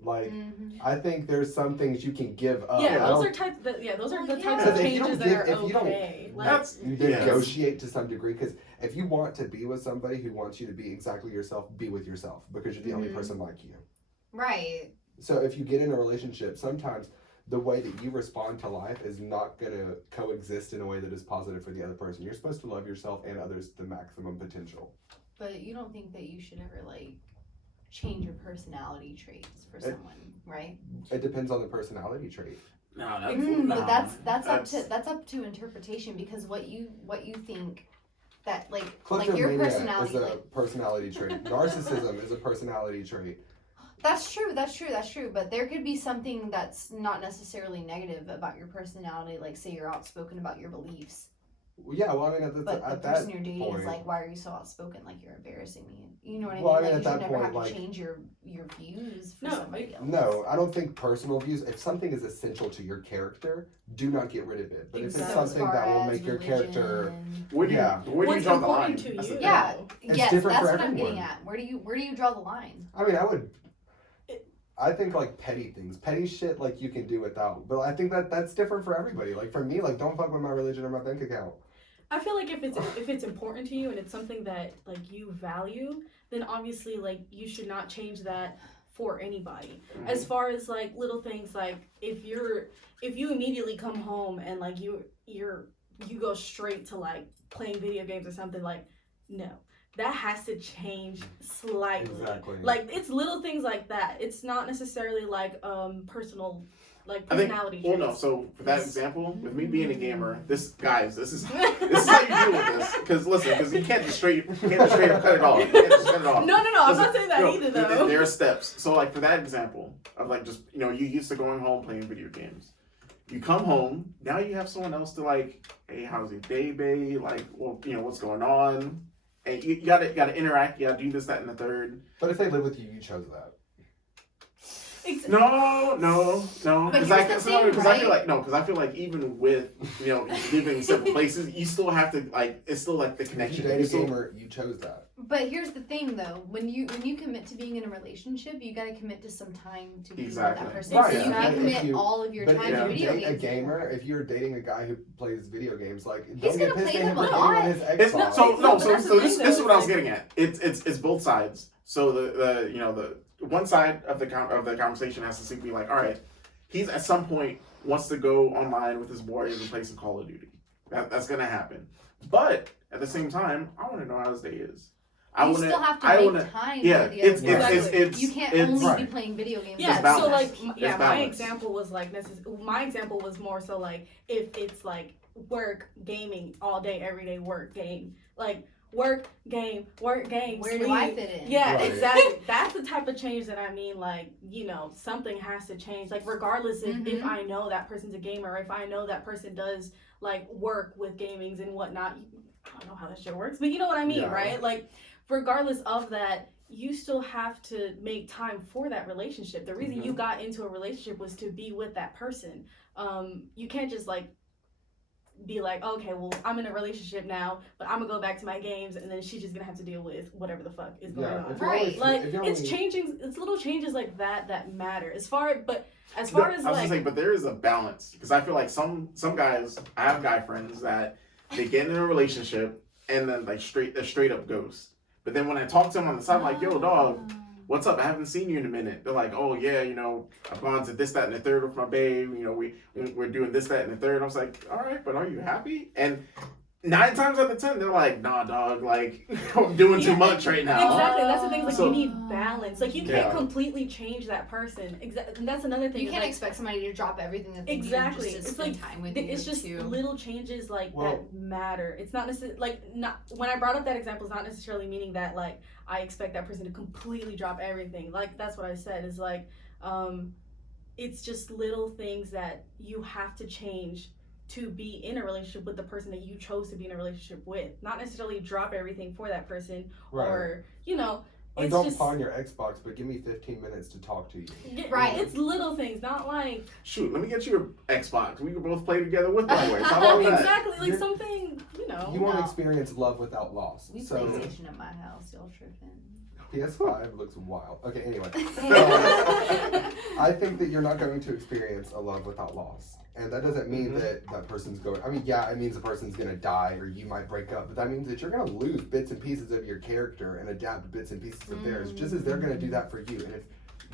Like, I think there's some things you can give up. Yeah, I those don't- are types. Those are the Well, types yeah. of Because if you changes don't that are give- if you don't- okay. Like, That's You yes. negotiate to some degree, because if you want to be with somebody who wants you to be exactly yourself, be with yourself, because you're the only person like you. Right. So if you get in a relationship, sometimes the way that you respond to life is not going to coexist in a way that is positive for the other person. You're supposed to love yourself and others to the maximum potential. But you don't think that you should ever like change your personality traits for someone, right? It depends on the personality trait. No, that's, But that's that's up to interpretation, because what you think that like Kleptomania your is personality, a like personality trait. Narcissism is a personality trait. that's true, but there could be something that's not necessarily negative about your personality, like say you're outspoken about your beliefs, Well, yeah, well, I mean, but the at person that you're dating point, is like, why are you so outspoken, like you're embarrassing me, you know what I Well, I mean? mean, Like at you should that never point, have to like- change your views for No, somebody else. no, I don't think personal views, if something is essential to your character, do not get rid of it. But if it's Exactly. something that will make your character, where do you Yeah. where do you What's draw the line? important to That's the you? thing. Yeah, It's yes, different that's for what I'm everyone. getting at. Where do you draw the line? I mean, I think like petty things, petty shit, like you can do without. But I think that's different for everybody. Like for me, like don't fuck with my religion or my bank account. I feel like if it's important to you and it's something that like you value, then obviously like you should not change that for anybody. As far as like little things, like if you immediately come home and like you go straight to like playing video games or something, like no, that has to change slightly. Exactly. Like it's little things like that. It's not necessarily like personal, like I think, personality well, no. traits. So for that example, with me being a gamer, this is how you deal with this. Because you can't just straight up cut it off. You can't just cut it off. No, I'm not Listen, saying that either there- though. There are steps. So like for that example of like just you used to going home playing video games. You come home, now you have someone else to like, hey, how's your day, babe? Like, well, what's going on? And you gotta interact. You gotta do this, that, and the third. But if they live with you, you chose that. No. But Because here's the thing, I feel like even with living in separate places, you still have to like it's still like the If you connection. date You a still- gamer, you chose that. But here's the thing, though. When you commit to being in a relationship, you gotta commit to some time to be Exactly. with that person. Right, So you yeah. can't And if commit you- all of your But time if to you video date a games. gamer, if you're dating a guy who plays video games, like He's don't get gonna pissed play at him them for a getting lot. on his It's Xbox. so this is what I was like- getting at. It's both sides. So the one side of the conversation has to simply be like, all right, he's at some point wants to go online with his boys and play some Call of Duty. That's gonna happen. But at the same time, I want to know how his day is. You still have to make time for the other it's- person. You can't it's- only be right. playing video games. Yeah, balance. so like It's my balance. example was like my example was more so like if it's like work, gaming all day, every day, work, game, like work, game, Where sleep. do I fit in? Yeah, Right. exactly. That's the type of change that I mean. Like something has to change. Like regardless if I know that person's a gamer, or if I know that person does like work with gamings and whatnot. I don't know how that shit works, but you know what I mean, Yeah. right? Like regardless of that, you still have to make time for that relationship. The reason you got into a relationship was to be with that person. You can't just like be like, okay, well, I'm in a relationship now, but I'm gonna go back to my games, and then she's just gonna have to deal with whatever the fuck is going on. if you're Right. only- Like, if you're it's only- changing. It's little changes like that matter. As far as I was like, gonna say, but there is a balance because I feel like some guys, I have guy friends that they get in a relationship and then like straight up ghost. But then when I talk to them on the side, I'm like, yo, dog, what's up? I haven't seen you in a minute. They're like, oh yeah, you know, I've gone to this, that, and the third with my babe. You know, we're doing this, that, and the third. I was like, all right, but are you happy? And 9 times out of 10, they're like, nah, dog, like I'm doing too much right now. Exactly. That's the thing. Like, So- you need balance. Like, you can't Yeah. completely change that person. Exactly. And that's another thing. You can't like, expect somebody to drop everything that they Exactly. do just to It's spend like, time with you. it's just too. little changes like Well- that matter. It's not necessarily like not when I brought up that example. It's not necessarily meaning that like I expect that person to completely drop everything. Like that's what I said. Is like, it's just little things that you have to change to be in a relationship with the person that you chose to be in a relationship with. Not necessarily drop everything for that person, Right. or you know. Like, It's don't just pawn your Xbox, but give me 15 minutes to talk to you. Right. It's little things, not like Shoot, let me get you an Xbox. We can both play together with my boys. How about that? exactly like You're- something, you know. You won't No. experience love without loss. We So PlayStation at my house, y'all tripping. PS5 looks wild. Okay, anyway. I think that you're not going to experience a love without loss. And that doesn't mean Mhm. that that person's going, I mean, yeah, it means the person's going to die or you might break up, but that means that you're going to lose bits and pieces of your character and adapt bits and pieces of theirs, just as they're going to do that for you. And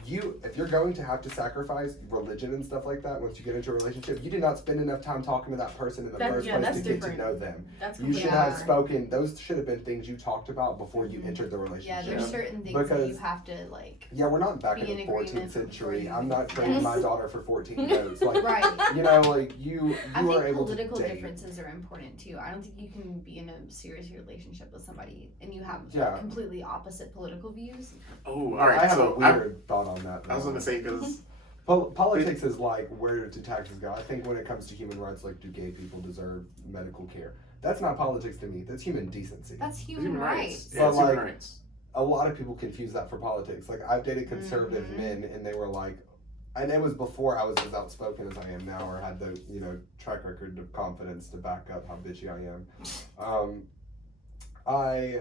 if you're going to have to sacrifice religion and stuff like that once you get into a relationship, you did not spend enough time talking to that person in the first place that's to get different. to know them. That's You should completely have different. spoken, those should have been things you talked about before you Mhm. entered the Yeah, relationship. there's certain things that Because- you have to like. Yeah, we're not back Be in in the agreement 14th before century. you- I'm not training my Yes. daughter for 14 goats. Like, Right. you know, like you I are think able political to date. differences are important too. I don't think you can be in a serious relationship with somebody and you have Yeah. completely opposite political views. Oh, all right. I have so a weird thought on that. I was though. gonna say because Politics is like, where do taxes go? I think when it comes to human rights, like, do gay people deserve medical care? That's not politics to me. That's human decency. That's human, human rights. rights. But, Yeah, it's human like, rights. A lot of people confuse that for politics. Like, I've dated conservative Mhm. men, and they were like, and it was before I was as outspoken as I am now, or had the track record of confidence to back up how bitchy I am. I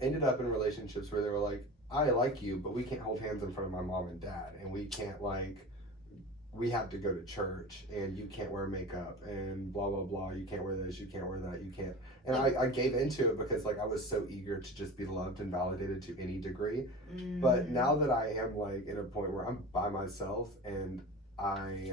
ended up in relationships where they were like, I like you, but we can't hold hands in front of my mom and dad, and we can't we have to go to church, and you can't wear makeup, and blah blah blah. You can't wear this, you can't wear that, you can't. And I gave into it because like I was so eager to just be loved and validated to any degree. But now that I am like in a point where I'm by myself, and I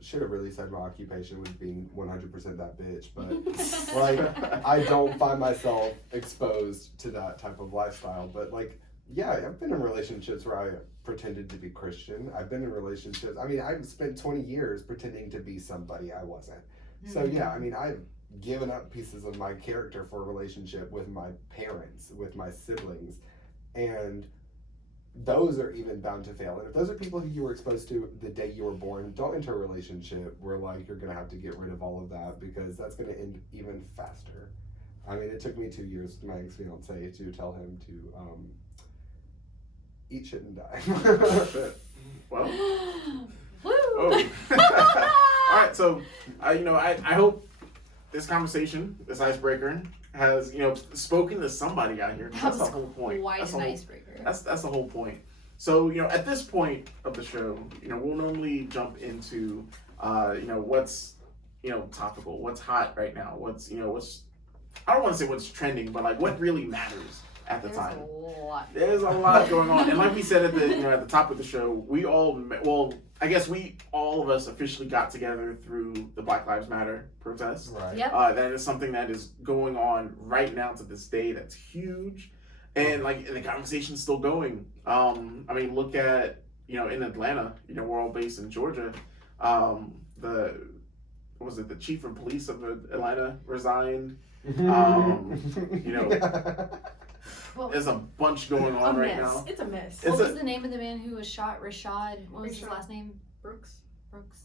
should have really said my occupation was being 100% that bitch, but like I don't find myself exposed to that type of lifestyle. But like, yeah, I've been in relationships where I pretended to be Christian. I've been in relationships. I mean, I've spent 20 years pretending to be somebody I wasn't. So yeah, I mean, I've given up pieces of my character for a relationship with my parents, with my siblings, and those are even bound to fail. And if those are people who you were exposed to the day you were born, don't enter a relationship where like you're gonna have to get rid of all of that, because that's gonna end even faster. I mean, it took me 2 years with my ex-fiance to tell him to eat shit and die. Well. Woo! Oh. All right, so I hope this conversation, this icebreaker, has spoken to somebody out here. That's the whole point. Quite That's an the whole, icebreaker. that's the whole point. So at this point of the show, we'll normally jump into what's topical, what's hot right now, what's I don't want to say what's trending, but like what really matters at the There's time. a lot. There's a lot going on, and like we said at the top of the show, we all all of us officially got together through the Black Lives Matter protest. Right. Yep. That is something that is going on right now to this day. That's huge, and the conversation's still going. I mean, look at in Atlanta. We're all based in Georgia. The chief of police of Atlanta resigned. Well, There's a bunch going on right mess. now. It's a mess. It's what a- was the name of the man who was shot? Rashad. What was his Rashad. last name? Brooks. Brooks.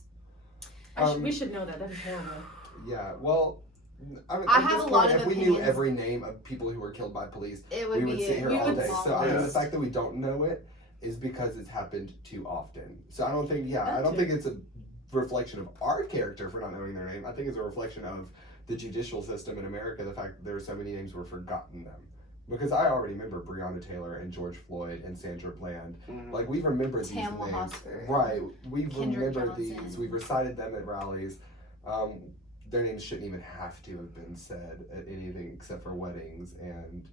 We should know that. That'd be terrible. Yeah, well, I mean, I at have this a point, lot of if we knew opinions. every name of people who were killed by police, It would we would be. sit here we all would day. long So I mean, the list. fact that we don't know it is because it's happened too often. So I don't think, That I don't too. think it's a reflection of our character for not knowing their name. I think it's a reflection of the judicial system in America, the fact that there are so many names, we're forgotten them. Because I already remember Breonna Taylor and George Floyd and Sandra Bland. Like, we've remembered these Tamla names. Hosper. Right. We've Kendrick remembered Johnson. these. We've recited them at rallies. Their names shouldn't even have to have been said at anything except for weddings and,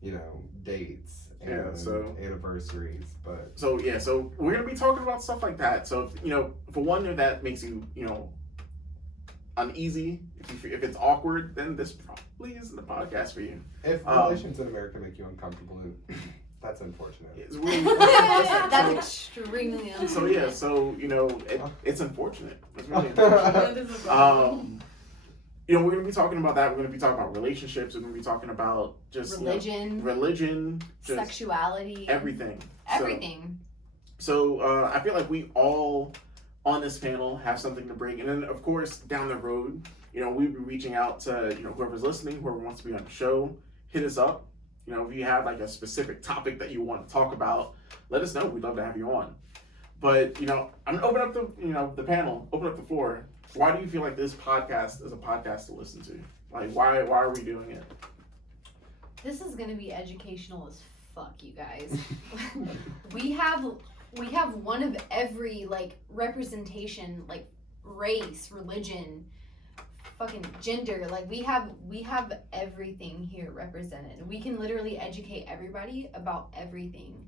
you know, dates and anniversaries. But so we're gonna be talking about stuff like that. So if, you know, for one, if that makes you, you know, uneasy, if it's awkward, then this probably isn't the podcast for you. if relations in America make you uncomfortable, that's unfortunate. It's really That's extremely unfortunate. So you know, it's unfortunate. It's really unfortunate. You know, we're gonna be talking about that. We're gonna be talking about relationships. We're gonna be talking about just religion, just sexuality, everything. So I feel like we all on this panel have something to bring, and then of course down the road, you know, we'll be reaching out to, you know, whoever's listening, whoever wants to be on the show, hit us up. You know, if you have like a specific topic that you want to talk about, let us know. We'd love to have you on. But you know, I'm gonna open up the panel, open up the floor. Why do you feel like this podcast is a podcast to listen to? Like, why are we doing it? This is gonna be educational as fuck, you guys. we have one of every like representation, like race, religion, fucking gender. Like we have everything here represented. We can literally educate everybody about everything.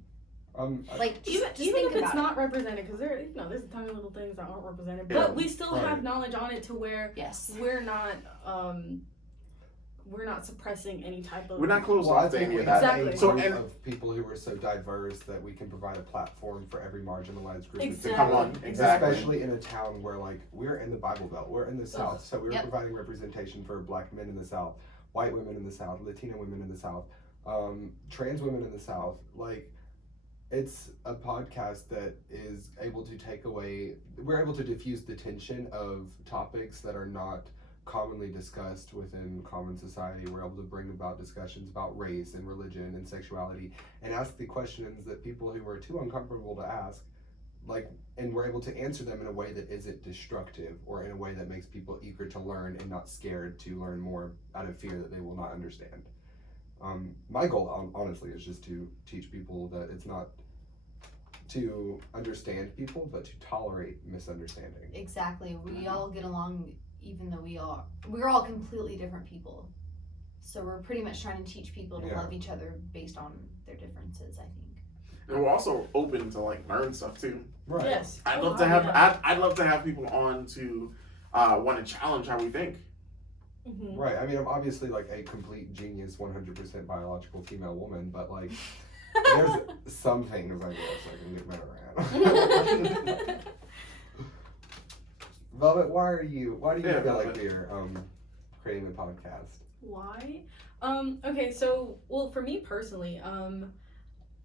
Like even if it's not represented, because there's tiny little things that aren't represented, but we still have knowledge on it to where we're not suppressing any type of. We're not closed off to any of that. Exactly. So of people who are so diverse that we can provide a platform for every marginalized group to come on. Exactly. Especially in a town where, like, we're in the Bible Belt, we're in the South, so we're providing representation for Black men in the South, white women in the South, Latina women in the South, trans women in the South. Like, it's a podcast that is able to we're able to diffuse the tension of topics that are not commonly discussed within common society. We're able to bring about discussions about race and religion and sexuality and ask the questions that people who are too uncomfortable to ask, like, and we're able to answer them in a way that isn't destructive or in a way that makes people eager to learn and not scared to learn more out of fear that they will not understand. My goal, honestly, is just to teach people that it's not to understand people, but to tolerate misunderstanding. Exactly. We all get along, even though we're all completely different people. So we're pretty much trying to teach people to love each other based on their differences, I think. And we're also open to like learn stuff too. Right. Yes. I'd love to have people on to want to challenge how we think. Mm-hmm. Right. I mean, I'm obviously like a complete genius, 100% biological female woman, but like there's some things I guess I can get better at. Velvet, why do you feel like you're creating a podcast? Why? Okay, so, well, for me personally,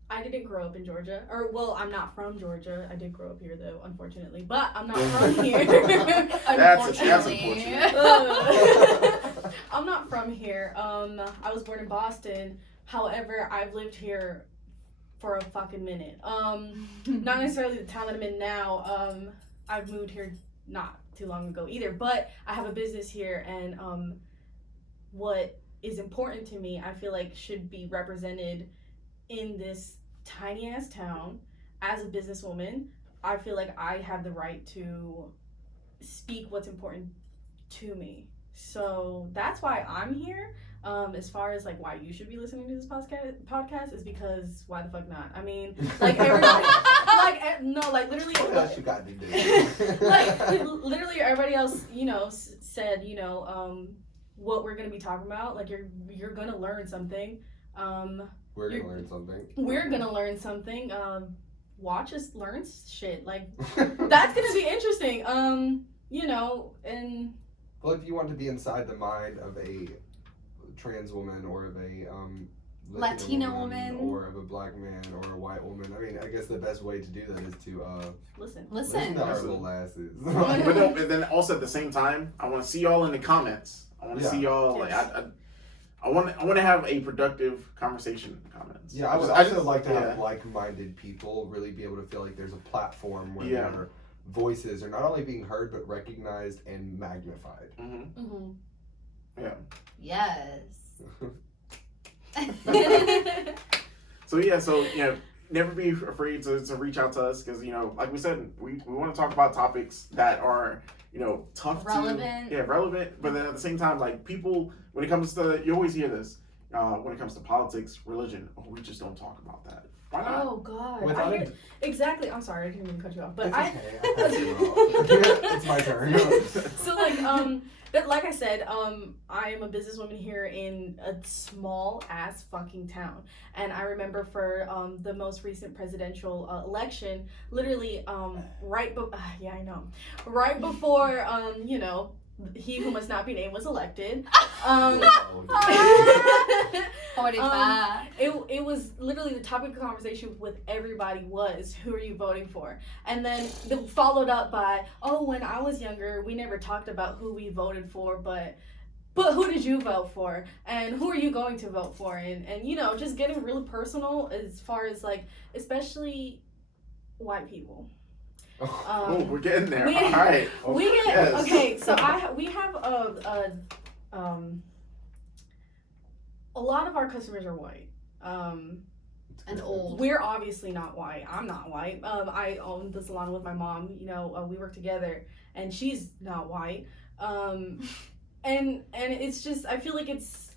I didn't grow up in Georgia. I'm not from Georgia. I did grow up here, though, unfortunately. But I'm not from here. That's unfortunate. I'm not from here. I was born in Boston. However, I've lived here for a fucking minute. Not necessarily the town that I'm in now. I've moved here not too long ago either. But I have a business here, and what is important to me, I feel like should be represented in this tiny ass town. As a businesswoman, I feel like I have the right to speak what's important to me. So that's why I'm here. As far as like why you should be listening to this podcast is because why the fuck not? I mean, like everybody, literally. What else you got to do? Like literally everybody else, said, what we're gonna be talking about. Like you're gonna learn something. We're gonna learn something. We're gonna learn something. Watch us learn shit. Like that's gonna be interesting. And well, if you want to be inside the mind of a trans woman or of a Latina woman or of a Black man or a white woman, I mean, I guess the best way to do that is to listen to our little asses. But then also at the same time, I want to see y'all in the comments. I want to see y'all. Yes. Like, I want to have a productive conversation in the comments. Yeah, I would also like to have like-minded people really be able to feel like there's a platform where their voices are not only being heard but recognized and magnified. Mm-hmm. Yeah. Yes. So yeah, never be afraid to reach out to us because like we said, we want to talk about topics that are tough relevant. Relevant, but then at the same time, like people, when it comes to, you always hear this when it comes to politics, religion, we just don't talk about that. Why not? Oh God! Without exactly. I'm sorry, I didn't mean to cut you off, but It's okay. I'll cut you off. It's my turn. So like I said, I am a businesswoman here in a small ass fucking town, and I remember for the most recent presidential election, literally right before he who must not be named was elected. 45. It was literally the topic of conversation with everybody was, who are you voting for? And then followed up by, oh, when I was younger, we never talked about who we voted for, but who did you vote for? And who are you going to vote for? And just getting really personal as far as like, especially white people. We're getting there. All right. Okay, so we have a lot of our customers are white. And old. We're obviously not white. I'm not white. I own the salon with my mom. We work together, and she's not white. And it's just, I feel like it's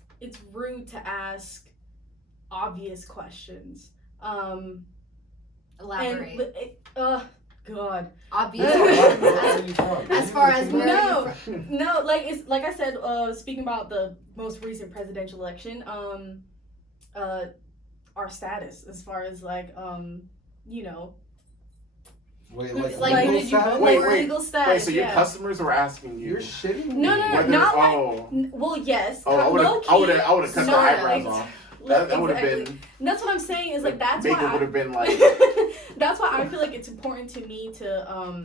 rude to ask obvious questions. Elaborate. God. Obvious. As far as no, like I said, speaking about the most recent presidential election, our status as far as Wait, like legal did you status? vote? Wait, Legal status. Wait, so your yeah. customers were asking you? You're shitting me. No, not like. Well, yes. Oh, I would have cut their eyebrows off. That would have exactly. been. That's what I'm saying. Is like that's Baker why would have been like. That's why I feel like it's important to me to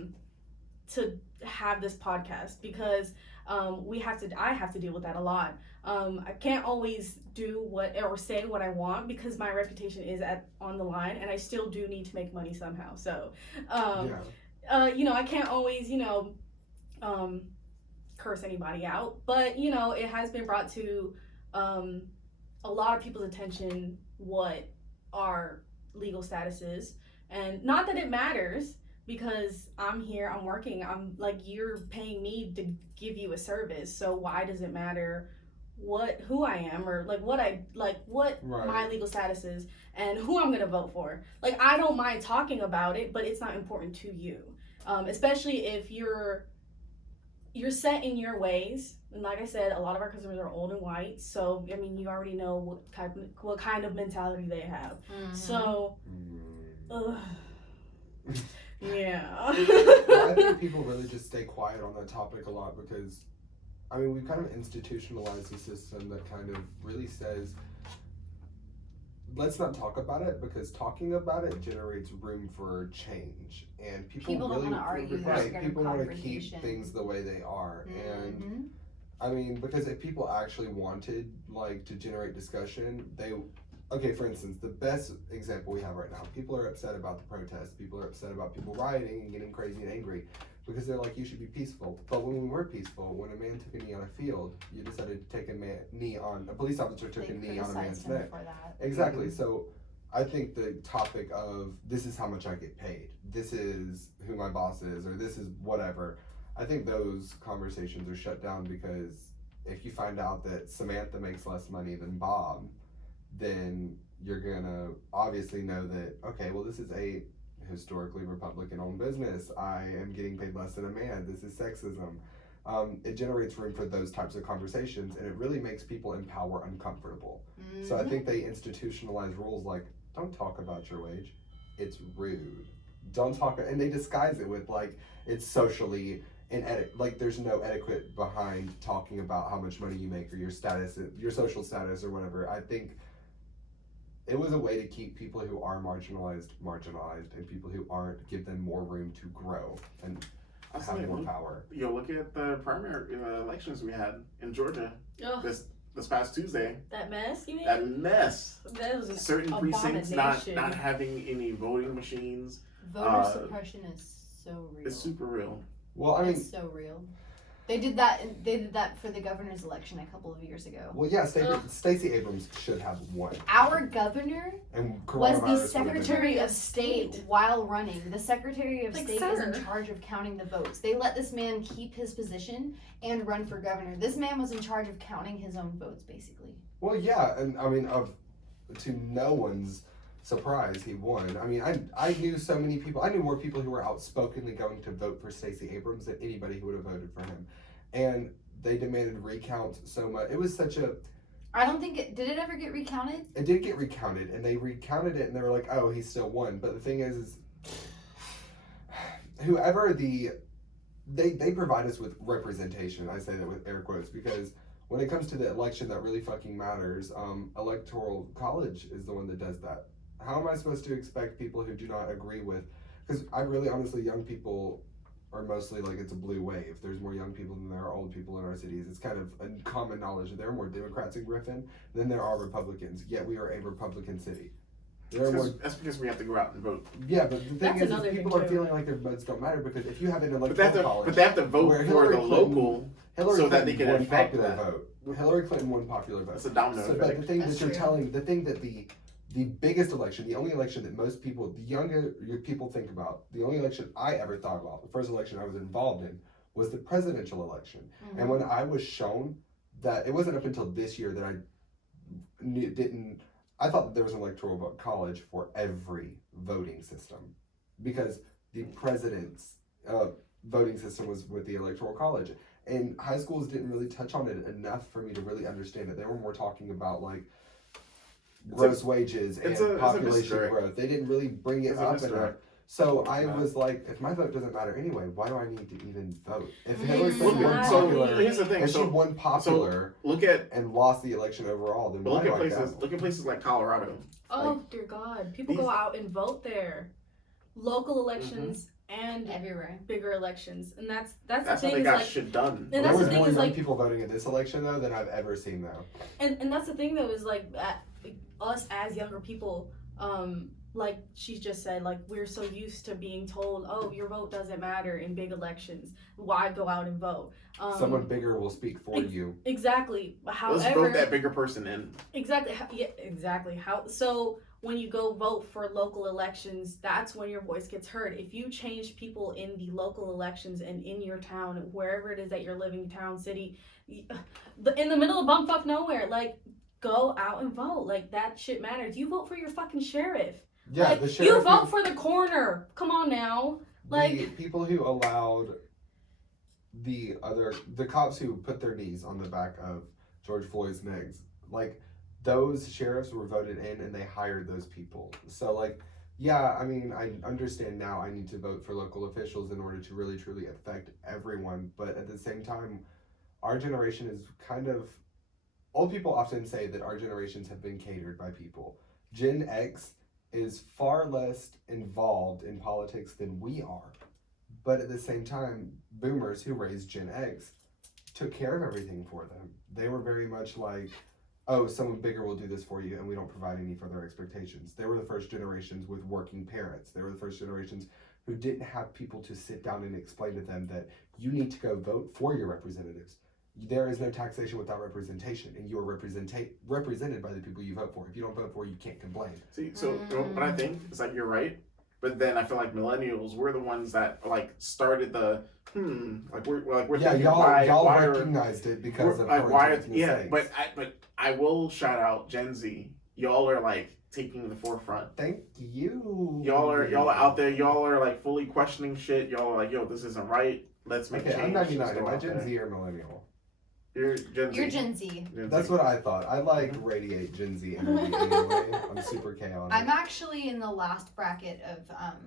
have this podcast because I have to deal with that a lot. I can't always do or say what I want because my reputation is on the line, and I still do need to make money somehow. So, I can't always curse anybody out, but it has been brought to a lot of people's attention what our legal status is, and not that it matters because I'm here, I'm working, I'm like, you're paying me to give you a service, so why does it matter who I am or what my legal status is and who I'm gonna vote for? Like, I don't mind talking about it, but it's not important to you, especially if you're set in your ways. And like I said, a lot of our customers are old and white, so I mean, you already know what kind of mentality they have. Mm-hmm. So, yeah. Well, I think people really just stay quiet on that topic a lot because, I mean, we've kind of institutionalized a system that kind of really says, let's not talk about it because talking about it generates room for change, and people don't really want to argue. people want to keep things the way they are, and I mean, because if people actually wanted to generate discussion, for instance, the best example we have right now, people are upset about the protests, people are upset about people rioting and getting crazy and angry because they're like, you should be peaceful. But when we were peaceful, when a man took a knee on a field, you decided to take a police officer took a knee on a man's neck. For that. Exactly. So I think the topic of this is how much I get paid, this is who my boss is, or this is whatever, I think those conversations are shut down because if you find out that Samantha makes less money than Bob, then you're gonna obviously know that, okay, well, this is a historically Republican-owned business. I am getting paid less than a man. This is sexism. It generates room for those types of conversations, and it really makes people in power uncomfortable. Mm-hmm. So I think they institutionalize rules like, don't talk about your wage. It's rude. Don't talk, and they disguise it with it's socially there's no etiquette behind talking about how much money you make or your status, your social status or whatever. I think it was a way to keep people who are marginalized, and people who aren't, give them more room to grow and have more power. Look at the primary elections we had in Georgia this past Tuesday. That mess, you mean? That mess. That was certain precincts not having any voting machines. Voter suppression is so real. It's super real. Well, I mean, it's so real. They did that. They did that for the governor's election a couple of years ago. Well, yeah, Stacey Abrams should have won. Our governor And was the coronavirus would have been- Secretary of State while running. The Secretary of Like, State sir. is in charge of counting the votes. They let this man keep his position and run for governor. This man was in charge of counting his own votes, basically. Well, yeah, and I mean, to no one's surprise, he won. I mean, I knew so many people. I knew more people who were outspokenly going to vote for Stacey Abrams than anybody who would have voted for him. And they demanded recount so much. It was such a... I don't think it... Did it ever get recounted? It did get recounted, and they recounted it, and they were like, oh, he still won. But the thing is whoever they provide us with representation. I say that with air quotes, because when it comes to the election that really fucking matters, Electoral College is the one that does that. How am I supposed to expect people who do not agree with... Because I really, honestly, young people are mostly like, it's a blue wave. There's more young people than there are old people in our cities. It's kind of a common knowledge that there are more Democrats in Griffin than there are Republicans, yet we are a Republican city. That's because we have to go out and vote. Yeah, but the thing That's is another people thing, are too. feeling like their votes don't matter, because if you have an But electoral college... they have to vote where for Hillary the Clinton- local Hillary so that Clinton they can won affect popular that. vote. Hillary Clinton won popular vote. That's a domino So, effect. but the thing That's that you're true. telling, the thing that the biggest election, the only election that most people, the younger people think about, the only election I ever thought about, the first election I was involved in, was the presidential election. Mm-hmm. And when I was shown that, it wasn't up until this year that I I thought that there was an electoral college for every voting system, because the president's voting system was with the electoral college. And high schools didn't really touch on it enough for me to really understand it. They were more talking about like gross wages and population misdirect. growth. They didn't really bring it It's a up enough. misdirect. So I was like, if my vote doesn't matter anyway, why do I need to even vote? If Hillary Mm. Clinton won So, popular, here's the thing. if she So won popular look at and lost the election overall, then why do I go? look at places like Colorado. Oh dear God! People go out and vote there. Local elections and Everywhere. bigger elections, and that's That's the how thing they is got like, shit done. And There that's the was thing more is, young like- people voting in this election though than I've ever seen though. and that's the thing though is like us as younger people, like she just said, like we're so used to being told, oh, your vote doesn't matter in big elections. Why go out and vote? Someone bigger will speak for you. Exactly. Let's However, vote that bigger person in. exactly. Yeah, exactly. So when you go vote for local elections, that's when your voice gets heard. If you change people in the local elections and in your town, wherever it is that you're living, town, city, in the middle of bumfuck nowhere, like go out and vote. Like that shit matters. You vote for your fucking sheriff. Yeah, like, the sheriff. you vote for the coroner. Come on now. Like the people who allowed the cops who put their knees on the back of George Floyd's necks, like those sheriffs were voted in and they hired those people. So like, yeah, I mean, I understand now I need to vote for local officials in order to really truly affect everyone. But at the same time, our generation is kind of, old people often say that our generations have been catered by people. Gen X is far less involved in politics than we are. But at the same time, boomers who raised Gen X took care of everything for them. They were very much like, oh, someone bigger will do this for you, and we don't provide any further expectations. They were the first generations with working parents. They were the first generations who didn't have people to sit down and explain to them that you need to go vote for your representatives. There is no taxation without representation, and you are represented by the people you vote for. If you don't vote for, you can't complain. See, so what I think is that you're right, but then I feel like millennials were the ones that like started the we're Yeah, thinking y'all why recognized it because of why yeah, mistakes. but I will shout out Gen Z. Y'all are like taking the forefront. Thank you. Y'all are out there. Y'all are like fully questioning shit. Y'all are like, yo, this isn't right. Let's make Okay, change. I'm 99. Let's go Am I out Gen there. Z or millennial? You're Gen Z. You're Gen Z. That's what I thought. I like radiate Gen Z energy anyway. I'm super chaotic. I'm actually in the last bracket of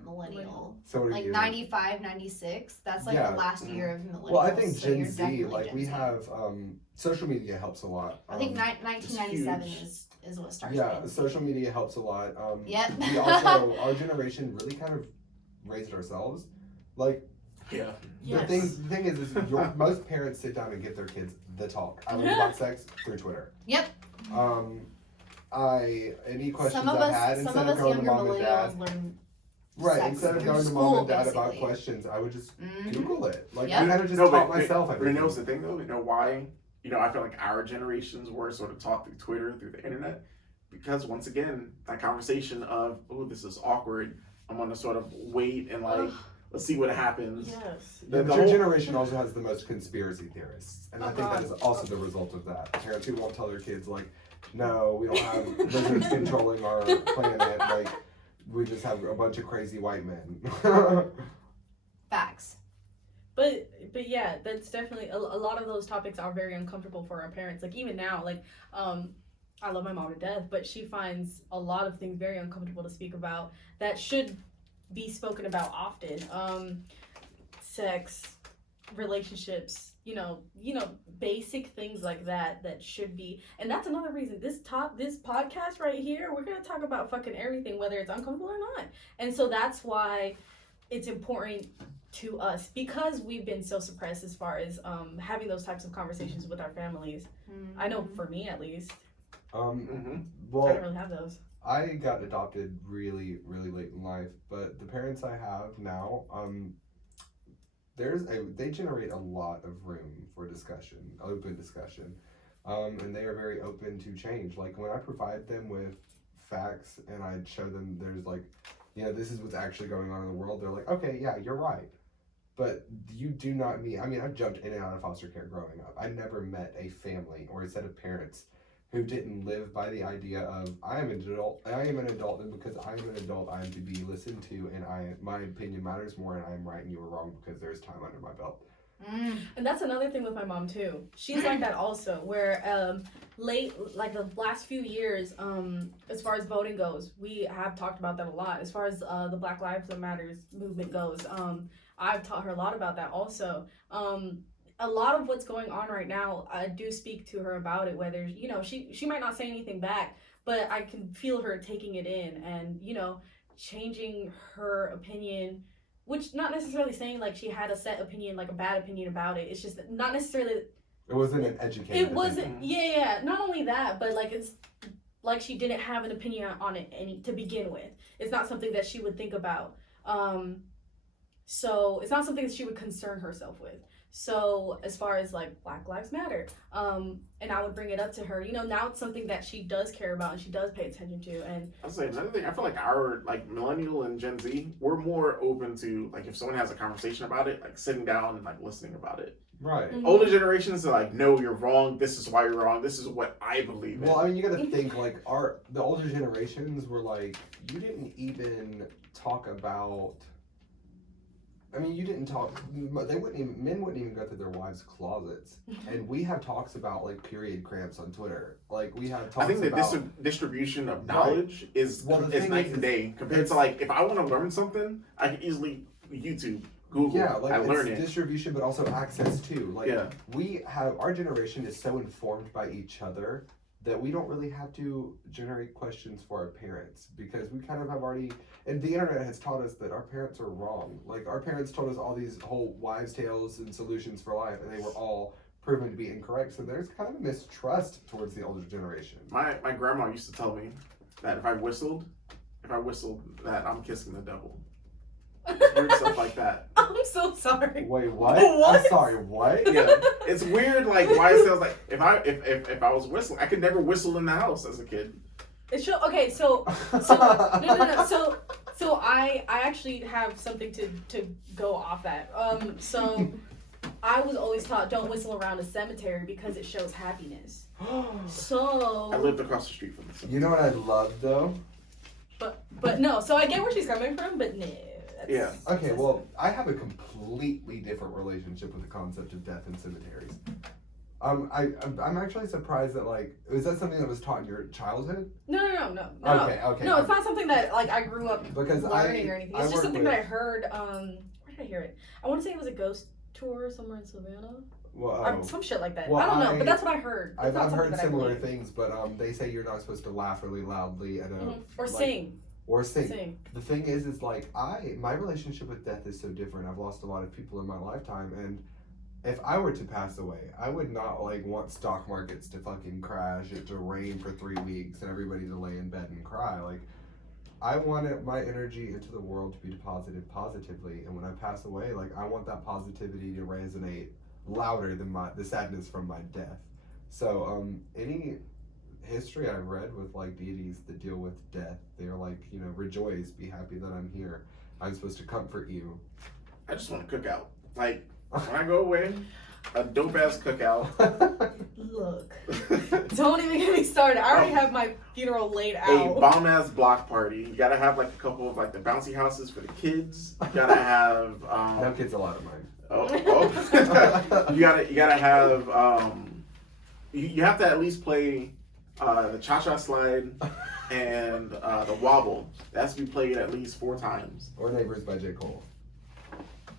millennial. So what are Like you? 95, 96. That's like Yeah. the last year of millennials. Well, I think so Gen you're Z, definitely like Gen we Z. have, social media helps a lot. I think 1997 huge. is what starts. Yeah, Gen Z. social media helps a lot. Yep. We also, our generation really kind of raised ourselves. Like, Yeah. Yes. the thing is most parents sit down and give their kids the talk. I learned about sex through Twitter. Yep. Any questions Some of I had us instead of going to younger mom and dad. millennials learn Right, sex instead of through going to school, mom and dad about basically. questions, I would just Mhm. Google it. Like, Yep. I kind of just No, taught but myself you everything. know what's the thing though? You know why? You know, I feel like our generations were sort of taught through Twitter, through the internet, because once again, that conversation of, oh, this is awkward. I'm gonna sort of wait and like, let's see what happens. Yes. Yeah, The but your whole- generation also has the most conspiracy theorists, and I Oh, think that God. is also the result of that. Parents who won't tell their kids like, no, we don't have lizards controlling our planet. Like, we just have a bunch of crazy white men. Facts. But yeah, that's definitely a lot of those topics are very uncomfortable for our parents. Like even now, like I love my mom to death, but she finds a lot of things very uncomfortable to speak about that should be spoken about often. Sex, relationships, you know, basic things like that should be. And that's another reason this podcast right here, we're gonna talk about fucking everything, whether it's uncomfortable or not. And so that's why it's important to us, because we've been so suppressed as far as having those types of conversations with our families. I know for me at least, Mhm. I Well, don't really have those. I got adopted really, really late in life, but the parents I have now, they generate a lot of room for discussion, open discussion, and they are very open to change. Like when I provide them with facts and I show them there's like, you know, this is what's actually going on in the world, they're like, okay, yeah, you're right. But you do not mean, I mean, I've jumped in and out of foster care growing up. I never met a family or a set of parents who didn't live by the idea of I am an adult, and because I am an adult, I am to be listened to, and my opinion matters more, and I am right and you are wrong because there's time under my belt. And that's another thing with my mom too. She's like that also, where like the last few years, as far as voting goes, we have talked about that a lot. As far as the Black Lives Matters movement goes, I've taught her a lot about that also. A lot of what's going on right now, I do speak to her about it, whether, you know, she might not say anything back, but I can feel her taking it in and, you know, changing her opinion, which not necessarily saying like she had a set opinion, like a bad opinion about it. It's just not necessarily. It wasn't an educated It wasn't, opinion. yeah. Not only that, but like it's like she didn't have an opinion on it to begin with. It's not something that she would think about. So it's not something that she would concern herself with. So as far as like Black Lives Matter, and I would bring it up to her, you know, now it's something that she does care about and she does pay attention to. And I'll say another thing. I feel like our like millennial and Gen Z, we're more open to like if someone has a conversation about it, like sitting down and like listening about it. Right. Mhm. Older generations are like, no, you're wrong. This is why you're wrong. This is what I believe in. Well, I mean, you got to think like the older generations were like, you didn't even talk about. I mean, you didn't talk. Men wouldn't even go through their wives' closets, and we have talks about like period cramps on Twitter. Like we have talks. I think the about distribution of knowledge is Well, the is thing night is- and day compared to like if I want to learn something, I can easily YouTube, Google, yeah, like I it's learn it. distribution, but also access too. Like Yeah. we have our generation is so informed by each other that we don't really have to generate questions for our parents because we kind of have already, and the internet has taught us that our parents are wrong. Like our parents told us all these whole wives' tales and solutions for life, and they were all proven to be incorrect. So there's kind of a mistrust towards the older generation. My grandma used to tell me that if I whistled that I'm kissing the devil. Weird stuff like that. I'm so sorry. Wait, what? What? I'm sorry, what? Yeah, it's weird. Like why it sounds like if I was whistling, I could never whistle in the house as a kid. It should, okay, so no. So I actually have something to go off that. So I was always taught don't whistle around a cemetery because it shows happiness. So I lived across the street from the cemetery. You know what I love though? but no. So I get where she's coming from, but no. Yeah. Okay, well, I have a completely different relationship with the concept of death in cemeteries. I'm actually surprised that like, is that something that was taught in your childhood? No. Okay. No, it's not something that like I grew up Because learning or anything. I It's just work something with- that I heard. Where did I hear it? I want to say it was a ghost tour somewhere in Savannah. Well, Or some shit like that. Well, I don't know, but that's what I heard. It's I've not heard something that I similar believe. things, but they say you're not supposed to laugh really loudly at a Or like- sing. or sing. Sing. The thing is like my relationship with death is so different. I've lost a lot of people in my lifetime, and if I were to pass away, I would not like want stock markets to fucking crash, it to rain for 3 weeks, and everybody to lay in bed and cry. Like I want my energy into the world to be deposited positively, and when I pass away, like I want that positivity to resonate louder than the sadness from my death. So any history I've read with like deities that deal with death, they're like, you know, rejoice, be happy that I'm here. I'm supposed to comfort you. I just want to cook out. Like when I go away, a dope ass cookout. Look, don't even get me started. I already have my funeral laid A out. bomb ass block party. You gotta have like a couple of like the bouncy houses for the kids. You gotta have No kids allowed of mine. oh. you gotta have you have to at least play the cha-cha slide and the wobble. That has to be played at least 4 times. Or Neighbors by J. Cole.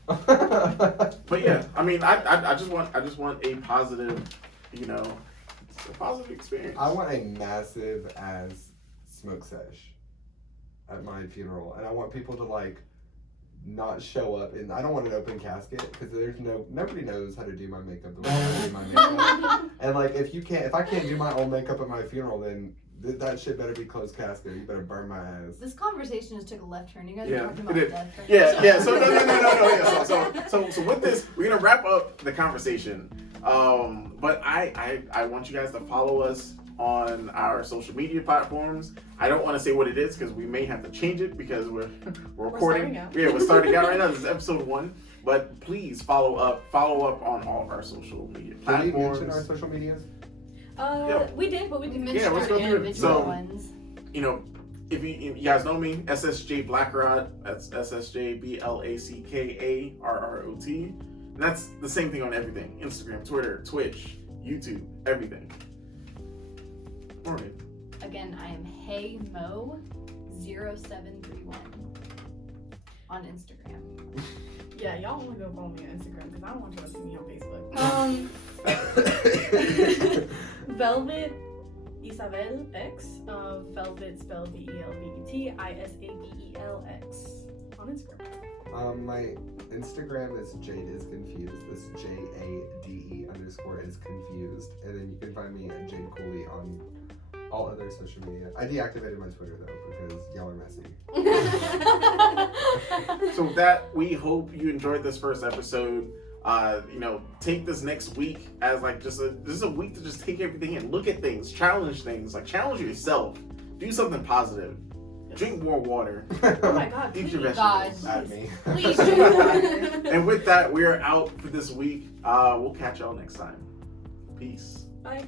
But yeah, I mean, I just want a positive, you know, a positive experience. I want a massive ass smoke sesh at my funeral, and I want people to like not show up, and I don't want an open casket because nobody knows how to do my makeup the way I do my makeup. And like if I can't do my own makeup at my funeral, then that shit better be closed casket. You better burn my ass. This conversation just took a left turn. You guys Yeah, are talking about it did. death. Right Yeah, now. yeah. So no. Yeah, so with this, we're gonna wrap up the conversation. But I want you guys to follow us on our social media platforms. I don't want to say what it is because we may have to change it because we're recording. We're starting out right now. This is episode 1. But please follow up on all of our social media platforms. Did we mention our social medias? We did, but we We can mentioned let's our go through it. individual So- ones. You know, if you guys know me, SSJ Blackrod. That's SSJ BLACKARROT. And that's the same thing on everything: Instagram, Twitter, Twitch, YouTube, everything. All right. Again, I am HeyMo0731 on Instagram. Yeah, y'all want to go follow me on Instagram because I don't want y'all to see me on Facebook. Velvet Isabel X. Velvet spelled VELVET ISABELX on Instagram. My Instagram is Jade is confused. That's JADE_is confused. And then you can find me at Jade Cooley on all other social media. I deactivated my Twitter though because y'all are messy. So with that, we hope you enjoyed this first episode. You know, take this next week as like this is a week to just take everything in, look at things, challenge things, like challenge yourself, do something positive, drink more water, Oh my god, eat your please. vegetables. At me. Please drink water. And with that, we are out for this week. We'll catch y'all next time. Peace. Bye.